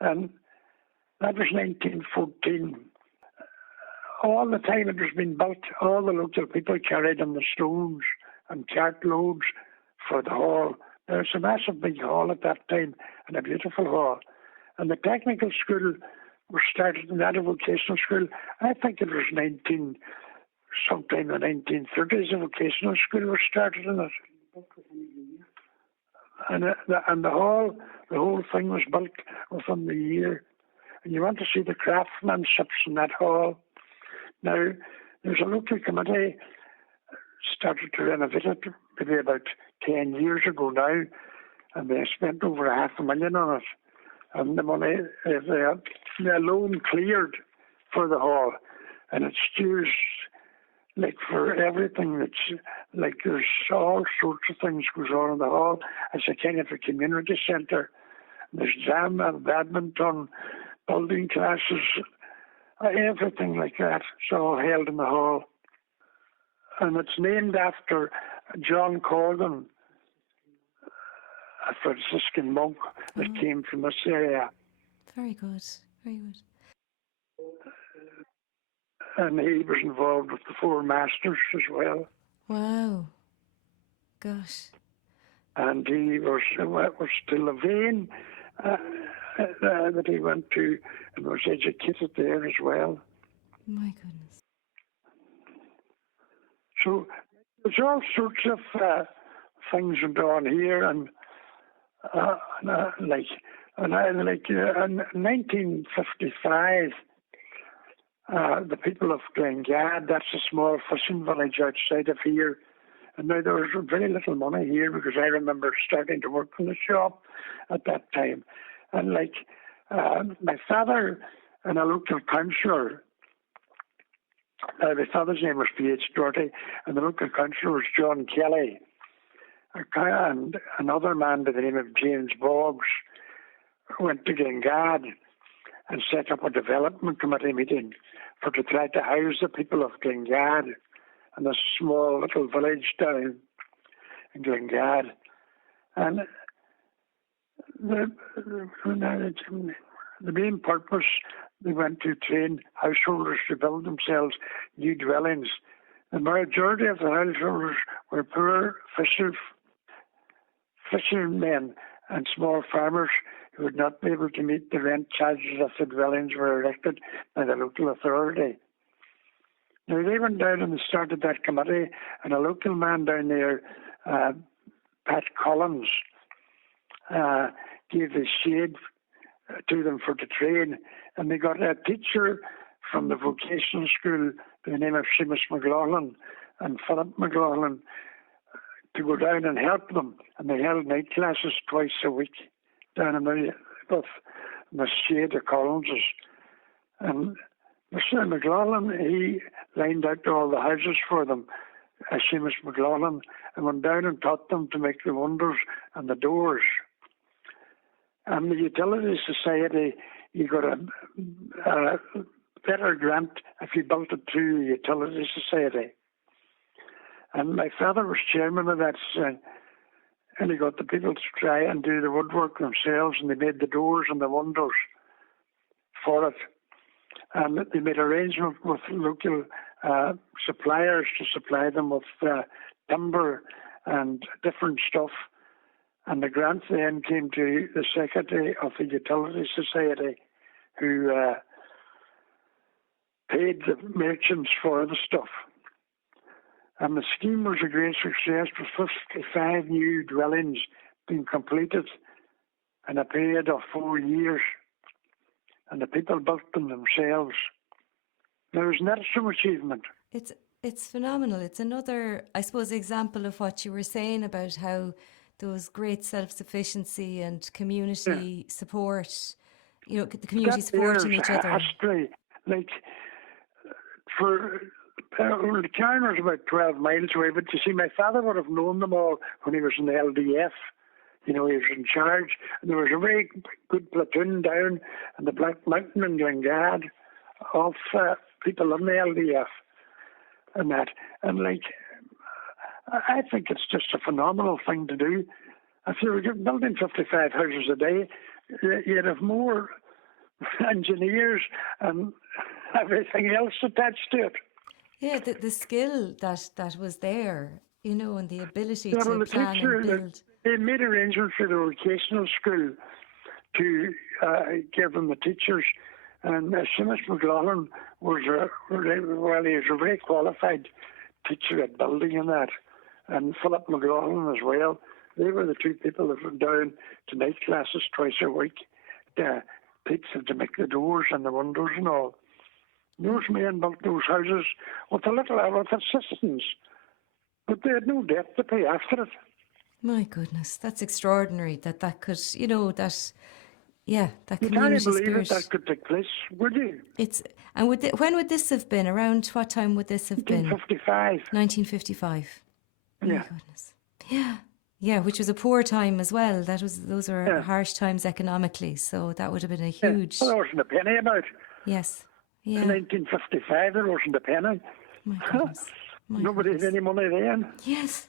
And that was 1914. All the time it was being built, all the local people carried on the stones and cartloads for the hall. There was a massive big hall at that time, and a beautiful hall. And the technical school was started, and that vocational school, I think it was sometime in the 1930s, a vocational school was started in it. And the whole thing was built within the year. And you want to see the craftsmanships in that hall. Now, there's a local committee started to renovate it maybe about 10 years ago now, and they spent over $500,000 on it. And the money, the loan cleared for the hall, and it's used for everything. There's all sorts of things goes on in the hall. It's a kind of a community centre. There's jam and badminton, building classes, everything like that. It's all held in the hall. And it's named after John Corgan, a Franciscan monk that came from this area. Very good, very good. And he was involved with the Four Masters as well. Wow. Gosh. And he was to Louvain that he went to and was educated there as well. My goodness. So there's all sorts of things on here, and in 1955, the people of Glengad, that's a small fishing village outside of here. And now there was very little money here because I remember starting to work in the shop at that time. And like my father and a local councillor, my father's name was Teish Doherty, and the local councillor was John Kelly, and another man by the name of James Boggs went to Glengad and set up a development committee meeting to try to house the people of Glengad in a small little village down in Glengad. And the main purpose, they went to train householders to build themselves new dwellings. The majority of the householders were poor fishermen and small farmers who would not be able to meet the rent charges if the dwellings were erected by the local authority. Now, they went down and started that committee, and a local man down there, Pat Collins, gave the shade to them for to train, and they got a teacher from the vocational school by the name of Seamus McLaughlin and Philip McLaughlin to go down and help them, and they held night classes twice a week down in the shade of Collins's. And Mr. McLaughlin, he lined out all the houses for them, Seamus McLaughlin, and went down and taught them to make the windows and the doors. And the Utility Society, you got a better grant if you built it through the Utility Society. And my father was chairman of that, and he got the people to try and do the woodwork themselves, and they made the doors and the windows for it. And they made arrangements with local suppliers to supply them with timber and different stuff. And the grant then came to the secretary of the Utility Society, who paid the merchants for the stuff. And the scheme was a great success, with 55 new dwellings being completed in a period of 4 years. And the people built them themselves. Now, isn't that some achievement? It's phenomenal. It's another, I suppose, example of what you were saying about how those great self-sufficiency and community support, the community supporting each other. History, like, for the town was about 12 miles away, but you see, my father would have known them all when he was in the LDF. He was in charge, and there was a very good platoon down in the Black Mountain in Glengad of people in the LDF and that. And like, I think it's just a phenomenal thing to do. If you were building 55 houses a day, you'd have more engineers and everything else attached to it. Yeah, the skill that was there, and the ability to plan and build. They made arrangements for the vocational school to give them the teachers. And Seamus McLaughlin was he was a very qualified teacher at building and that. And Philip McLaughlin as well. They were the two people that went down to night classes twice a week to teach them to make the doors and the windows and all. Those men built those houses with assistance, but they had no debt to pay after it. My goodness, that's extraordinary that could, that community You can't believe spirit. that could take place, would you? When would this have been? Around what time would this have been? 1955. 1955. Oh my goodness. Yeah, which was a poor time as well. Those are harsh times economically, so that would have been a huge. Well, there wasn't a penny about. Yes. Yeah. In 1955, there wasn't a penny. My goodness. Nobody had any money then. Yes.